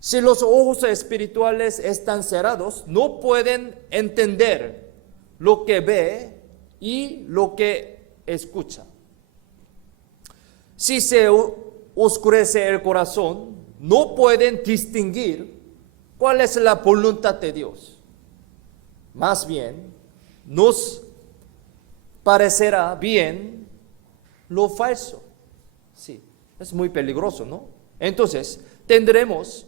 Si los ojos espirituales están cerrados, no pueden entender lo que ve y lo que escucha. Si se oscurece el corazón, no pueden distinguir cuál es la voluntad de Dios. Más bien, nos parecerá bien lo falso. Sí, es muy peligroso, ¿no? Entonces, tendremos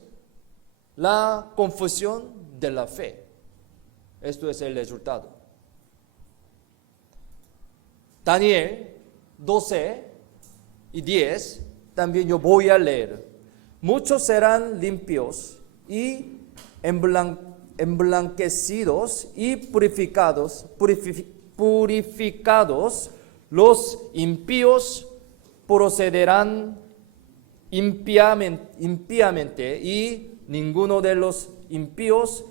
la confusión de la fe. Esto es el resultado. Daniel 12 y 10, también yo voy a leer. Muchos serán limpios y emblanquecidos y purificados. Los impíos procederán impíamente y ninguno de los impíos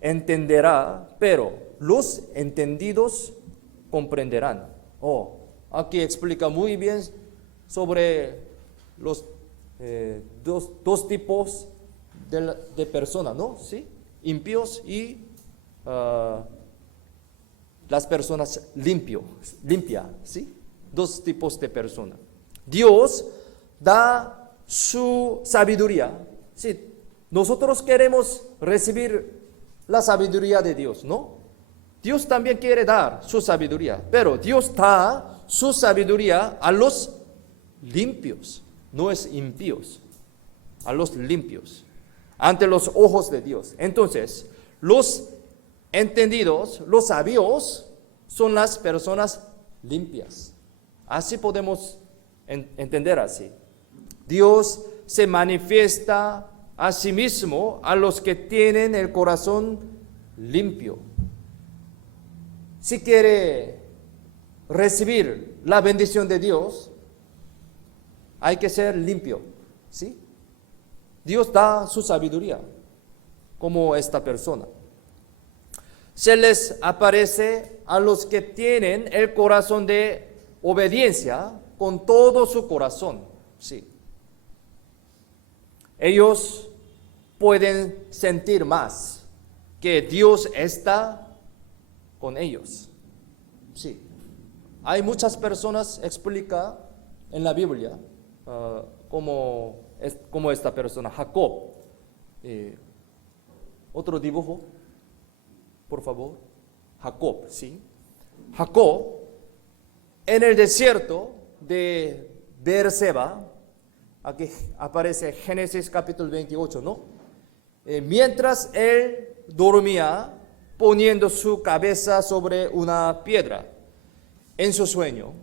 entenderá, pero los entendidos comprenderán. Aquí explica muy bien sobre los dos tipos de personas, ¿no? ¿Sí? Impíos y las personas limpias, ¿sí? Dos tipos de personas. Dios da su sabiduría. Sí, nosotros queremos recibir la sabiduría de Dios, ¿no? Dios también quiere dar su sabiduría, pero Dios da su sabiduría a los limpios, no es impíos, a los limpios, ante los ojos de Dios. Entonces, los entendidos, los sabios, son las personas limpias. Así podemos entender así. Dios se manifiesta a sí mismo a los que tienen el corazón limpio. Si quiere recibir la bendición de Dios, hay que ser limpio, ¿sí? Dios da su sabiduría, como esta persona. Se les aparece a los que tienen el corazón de obediencia con todo su corazón. Sí. Ellos pueden sentir más que Dios está con ellos. Sí. Hay muchas personas, explica en la Biblia, como esta persona, Jacob. Otro dibujo, por favor. Jacob, ¿sí? Jacob, en el desierto de Beerseba, aquí aparece Génesis capítulo 28, ¿no? Mientras él dormía, poniendo su cabeza sobre una piedra, en su sueño,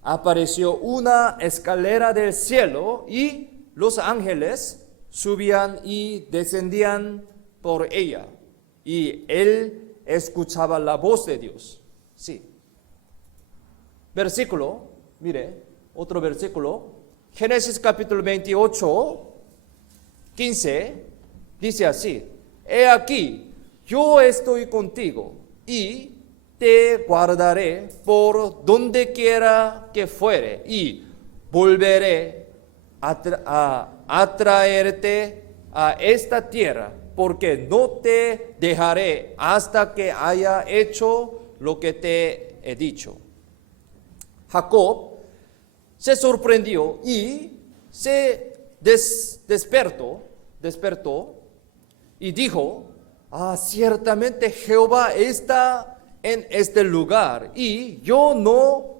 apareció una escalera del cielo y los ángeles subían y descendían por ella. Y él escuchaba la voz de Dios. Sí. Versículo, mire, otro versículo. Génesis capítulo 28, 15, dice así: He aquí, yo estoy contigo y te guardaré por donde quiera que fuere y volveré a traerte a esta tierra, porque no te dejaré hasta que haya hecho lo que te he dicho. Jacob se sorprendió y se despertó y dijo: ciertamente Jehová está en este lugar y yo no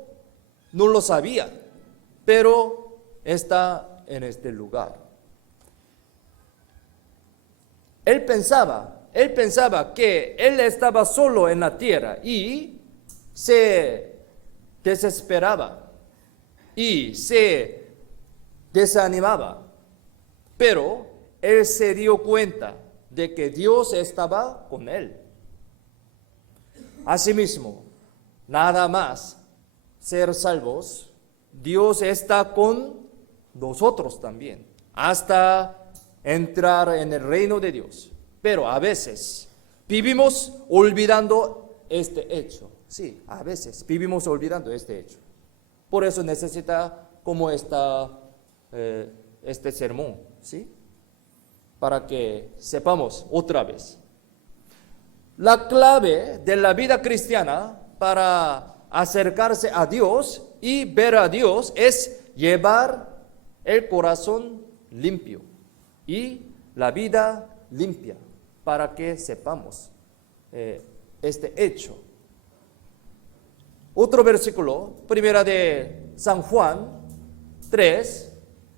lo sabía, pero está en este lugar. Él pensaba que él estaba solo en la tierra y se desesperaba y se desanimaba, pero él se dio cuenta de que Dios estaba con él. Asimismo, nada más ser salvos, Dios está con nosotros también, hasta entrar en el reino de Dios. Pero a veces vivimos olvidando este hecho. Sí, a veces vivimos olvidando este hecho. Por eso necesita como este sermón, ¿sí? Para que sepamos otra vez. La clave de la vida cristiana para acercarse a Dios y ver a Dios es llevar el corazón limpio y la vida limpia, para que sepamos este hecho. Otro versículo, primera de San Juan 3,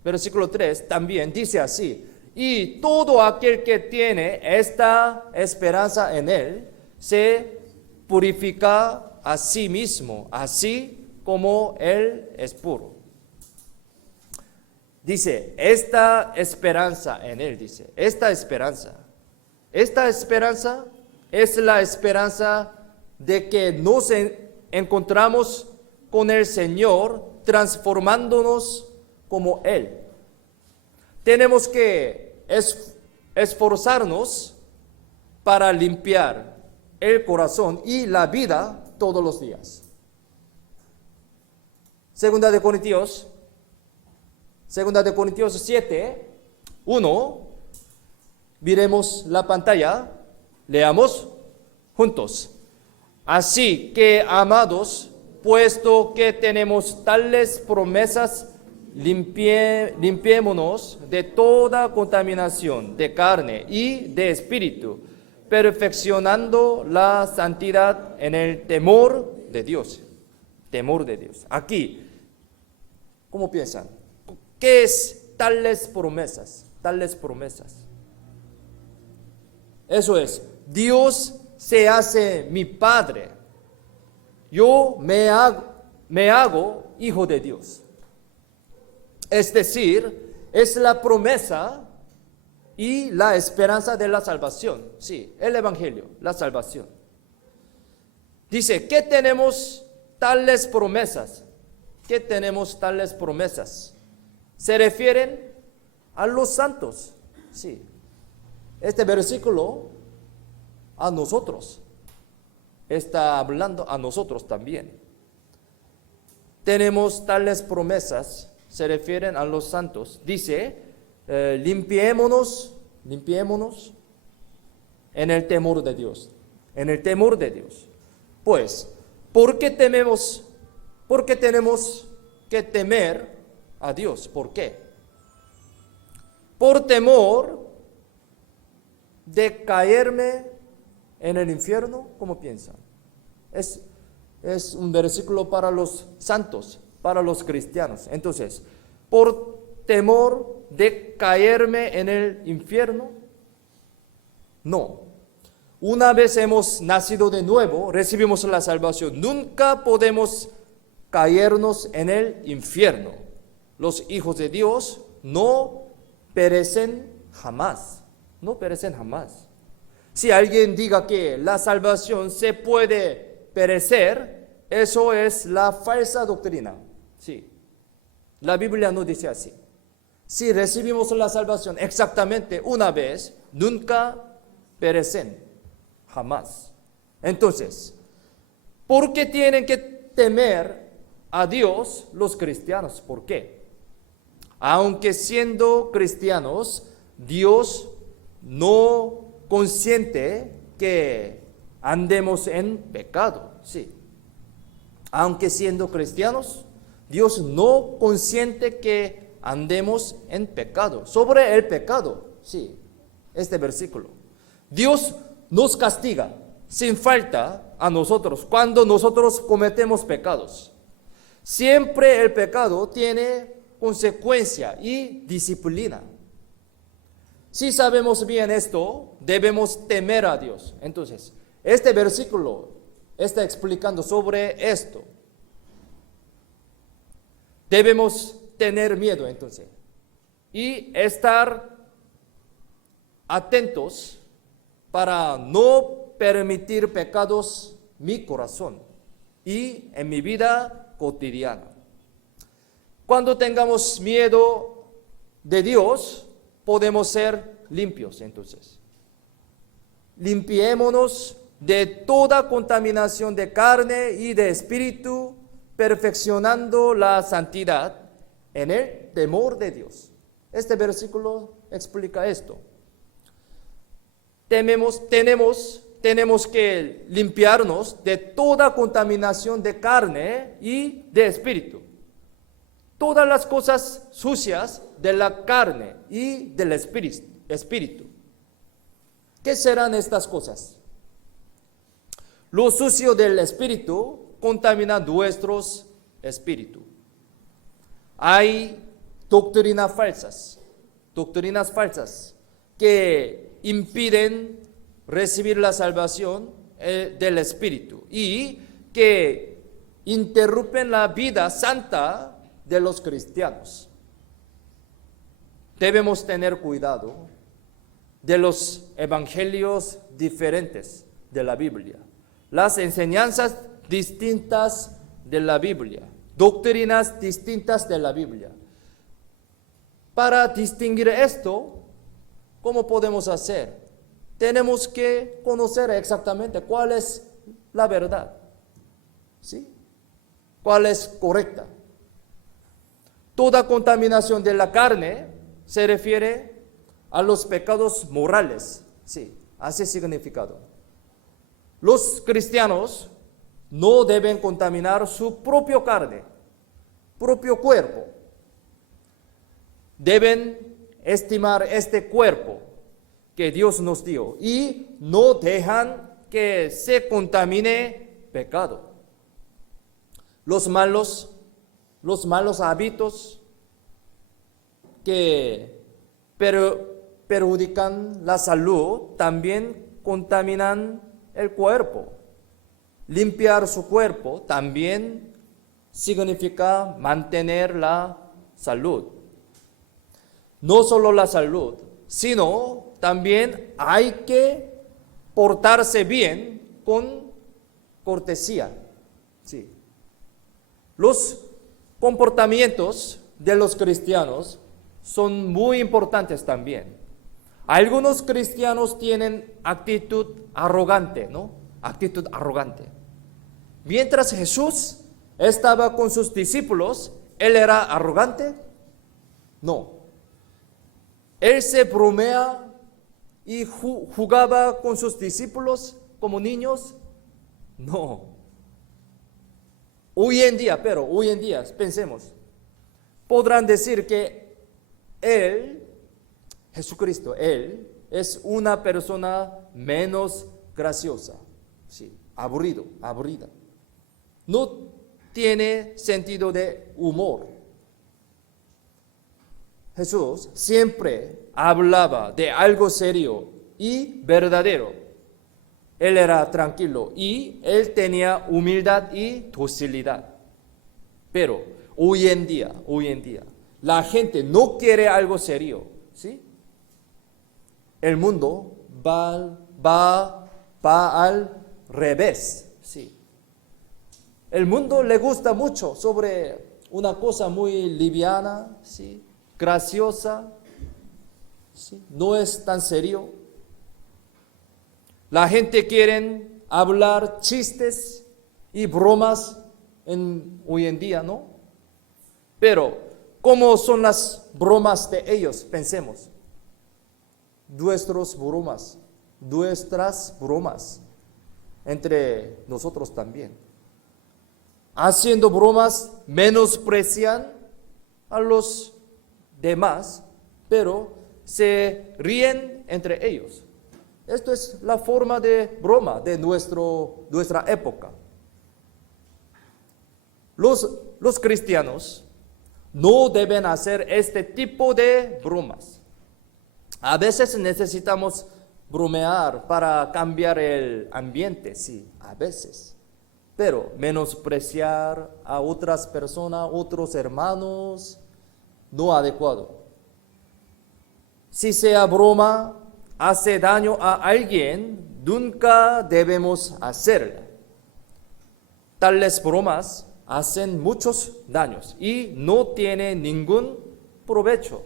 versículo 3, también dice así: y todo aquel que tiene esta esperanza en él se purifica a sí mismo, así como él es puro. Dice, esta esperanza en él, dice, esta esperanza es la esperanza de que nos encontramos con el Señor, transformándonos como Él. Tenemos que esforzarnos para limpiar el corazón y la vida todos los días. Segunda de Corintios 7, 1. Miremos la pantalla, leamos juntos. Así que, amados, puesto que tenemos tales promesas, limpiémonos de toda contaminación de carne y de espíritu, perfeccionando la santidad en el temor de Dios. Temor de Dios. Aquí, ¿cómo piensan? ¿Qué es tales promesas? Tales promesas. Eso es, Dios se hace mi Padre. Yo me hago hijo de Dios. Es decir, es la promesa y la esperanza de la salvación. Sí, el Evangelio, la salvación. Dice, ¿qué tenemos tales promesas? ¿Qué tenemos tales promesas? Se refieren a los santos. Sí. Este versículo a nosotros. está hablando a nosotros también. Tenemos tales promesas, se refieren a los santos. Dice, limpiémonos en el temor de Dios. En el temor de Dios. Pues, ¿por qué tememos? ¿Por qué tenemos que temer a Dios? ¿Por qué? Por temor de caerme en el infierno. ¿Cómo piensan? Es un versículo para los santos, para los cristianos. Entonces, por temor de caerme en el infierno. No. Una vez hemos nacido de nuevo, recibimos la salvación, nunca podemos caernos en el infierno. Los hijos de Dios no perecen jamás. No perecen jamás. Si alguien diga que la salvación se puede perecer, eso es la falsa doctrina. Sí. La Biblia no dice así. Si recibimos la salvación exactamente una vez, nunca perecen. Jamás. Entonces, ¿por qué tienen que temer a Dios los cristianos? ¿Por qué? Aunque siendo cristianos, Dios no consiente que andemos en pecado. Sí. Aunque siendo cristianos, Dios no consiente que andemos en pecado. Sobre el pecado, sí, este versículo. Dios nos castiga sin falta a nosotros cuando nosotros cometemos pecados. Siempre el pecado tiene consecuencia y disciplina. Si sabemos bien esto, debemos temer a Dios. Entonces, este versículo está explicando sobre esto. Debemos tener miedo entonces y estar atentos para no permitir pecados en mi corazón y en mi vida cotidiana. Cuando tengamos miedo de Dios, podemos ser limpios entonces. Limpiémonos de toda contaminación de carne y de espíritu, perfeccionando la santidad en el temor de Dios. Este versículo explica esto. Tenemos que limpiarnos de toda contaminación de carne y de espíritu. Todas las cosas sucias de la carne y del espíritu. ¿Qué serán estas cosas? Lo sucio del espíritu contamina nuestros espíritus. Hay doctrinas falsas que impiden recibir la salvación del Espíritu y que interrumpen la vida santa de los cristianos. Debemos tener cuidado de los evangelios diferentes de la Biblia, las enseñanzas distintas de la Biblia, doctrinas distintas de la Biblia. Para distinguir esto, ¿cómo podemos hacer? Tenemos que conocer exactamente cuál es la verdad, ¿sí? ¿Cuál es correcta? Toda contaminación de la carne se refiere a los pecados morales, sí, hace significado. Los cristianos no deben contaminar su propia carne, propio cuerpo. Deben estimar este cuerpo que Dios nos dio y no dejan que se contamine pecado. Los malos hábitos que perjudican la salud también contaminan el cuerpo. Limpiar su cuerpo también significa mantener la salud. No solo la salud, sino también hay que portarse bien con cortesía. Sí. Los comportamientos de los cristianos son muy importantes también. Algunos cristianos tienen actitud arrogante, ¿no? actitud arrogante. Mientras Jesús estaba con sus discípulos, ¿él era arrogante? No. Él se bromea y jugaba con sus discípulos como niños. No. Hoy en día, pensemos, podrán decir que Él, Jesucristo, Él es una persona menos graciosa, sí, aburrida. No tiene sentido de humor. Jesús siempre hablaba de algo serio y verdadero. Él era tranquilo y él tenía humildad y docilidad. Pero hoy en día, la gente no quiere algo serio, ¿sí? El mundo va al revés, ¿sí? El mundo le gusta mucho sobre una cosa muy liviana, ¿sí? Graciosa, ¿sí? No es tan serio. La gente quiere hablar chistes y bromas hoy en día, ¿no? Pero, ¿cómo son las bromas de ellos? Pensemos. Nuestras bromas, entre nosotros también. Haciendo bromas, menosprecian a los demás, pero se ríen entre ellos. Esto es la forma de broma de nuestra época. Los cristianos no deben hacer este tipo de bromas. A veces necesitamos bromear para cambiar el ambiente, sí, a veces. Pero menospreciar a otras personas, otros hermanos, no adecuado. Si sea broma, hace daño a alguien, nunca debemos hacerla. Tales bromas hacen muchos daños y no tienen ningún provecho.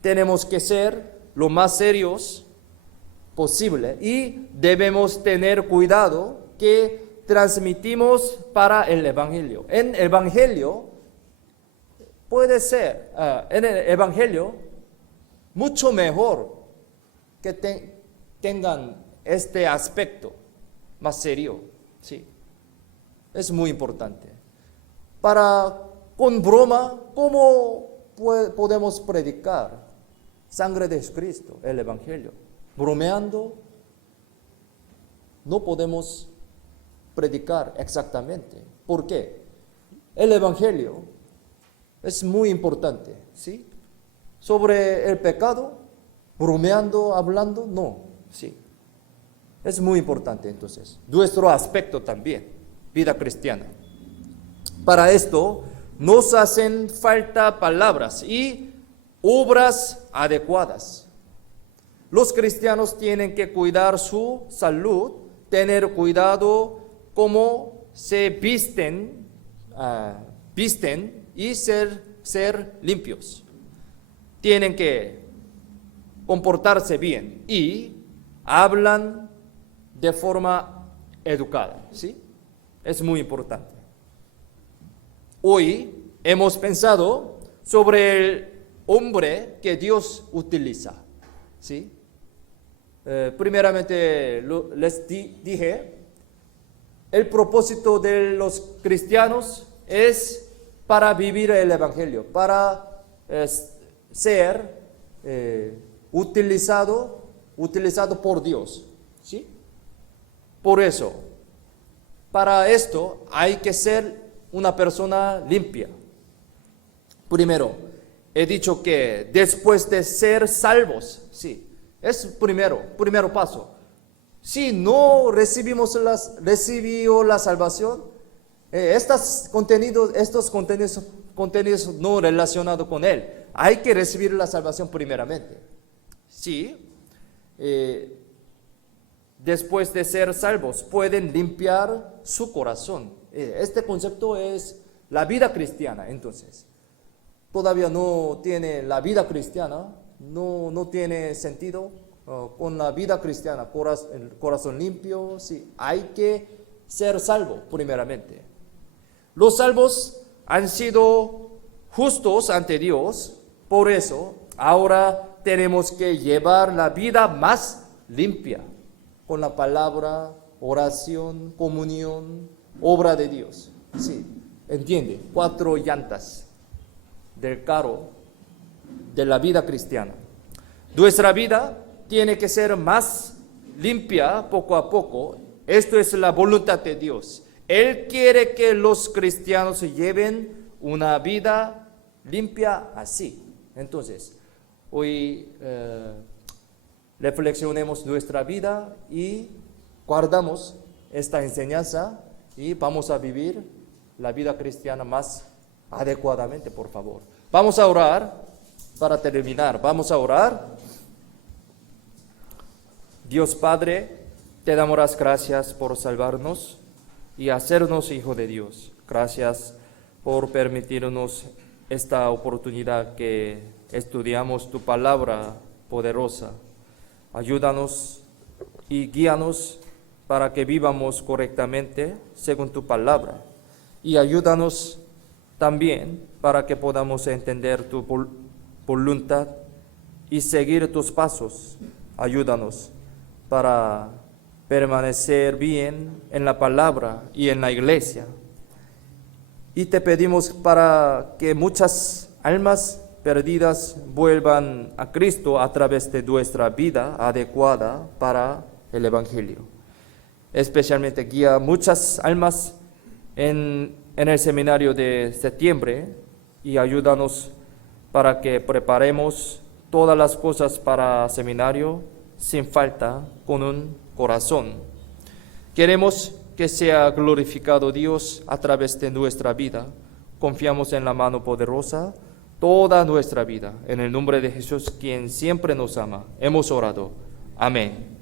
Tenemos que ser lo más serios posible y debemos tener cuidado que transmitimos para el Evangelio. En el Evangelio mucho mejor que tengan este aspecto más serio, sí. Es muy importante. Con broma, ¿cómo podemos predicar sangre de Jesucristo, el Evangelio? Bromeando, no podemos predicar exactamente. ¿Por qué? El Evangelio es muy importante, ¿sí? Sobre el pecado, bromeando, hablando, no, sí. Es muy importante entonces. Nuestro aspecto también, vida cristiana. Para esto nos hacen falta palabras y obras adecuadas. Los cristianos tienen que cuidar su salud, tener cuidado cómo se visten y ser limpios. Tienen que comportarse bien y hablan de forma educada, ¿sí? Es muy importante. Hoy hemos pensado sobre el hombre que Dios utiliza, ¿sí? Primeramente les dije, el propósito de los cristianos es para vivir el Evangelio, para ser utilizado por Dios, ¿sí? Por eso, para esto hay que ser una persona limpia. Primero, he dicho que después de ser salvos, sí, es primero paso. Si no recibió la salvación, estos contenidos no relacionados con él, hay que recibir la salvación primeramente. Sí, después de ser salvos, pueden limpiar su corazón. Este concepto es la vida cristiana, entonces. Todavía no tiene la vida cristiana, no tiene sentido con la vida cristiana, el corazón limpio, sí, hay que ser salvo primeramente. Los salvos han sido justos ante Dios, por eso ahora tenemos que llevar la vida más limpia, con la palabra, oración, comunión, obra de Dios. Sí, entiende, 4 llantas del carro de la vida cristiana. Nuestra vida tiene que ser más limpia poco a poco. Esto es la voluntad de Dios. Él quiere que los cristianos lleven una vida limpia así. Entonces, hoy reflexionemos nuestra vida y guardamos esta enseñanza y vamos a vivir la vida cristiana más adecuadamente, por favor. Vamos a orar para terminar. Vamos a orar. Dios Padre, te damos las gracias por salvarnos y hacernos hijo de Dios. Gracias por permitirnos esta oportunidad que estudiamos tu palabra poderosa. Ayúdanos y guíanos para que vivamos correctamente según tu palabra. Y ayúdanos también para que podamos entender tu voluntad y seguir tus pasos. Ayúdanos para permanecer bien en la palabra y en la iglesia. Y te pedimos para que muchas almas perdidas vuelvan a Cristo a través de nuestra vida adecuada para el Evangelio. Especialmente guía muchas almas en el seminario de septiembre y ayúdanos para que preparemos todas las cosas para seminario sin falta, con un corazón. Queremos que sea glorificado Dios a través de nuestra vida. Confiamos en la mano poderosa toda nuestra vida. En el nombre de Jesús, quien siempre nos ama, hemos orado. Amén.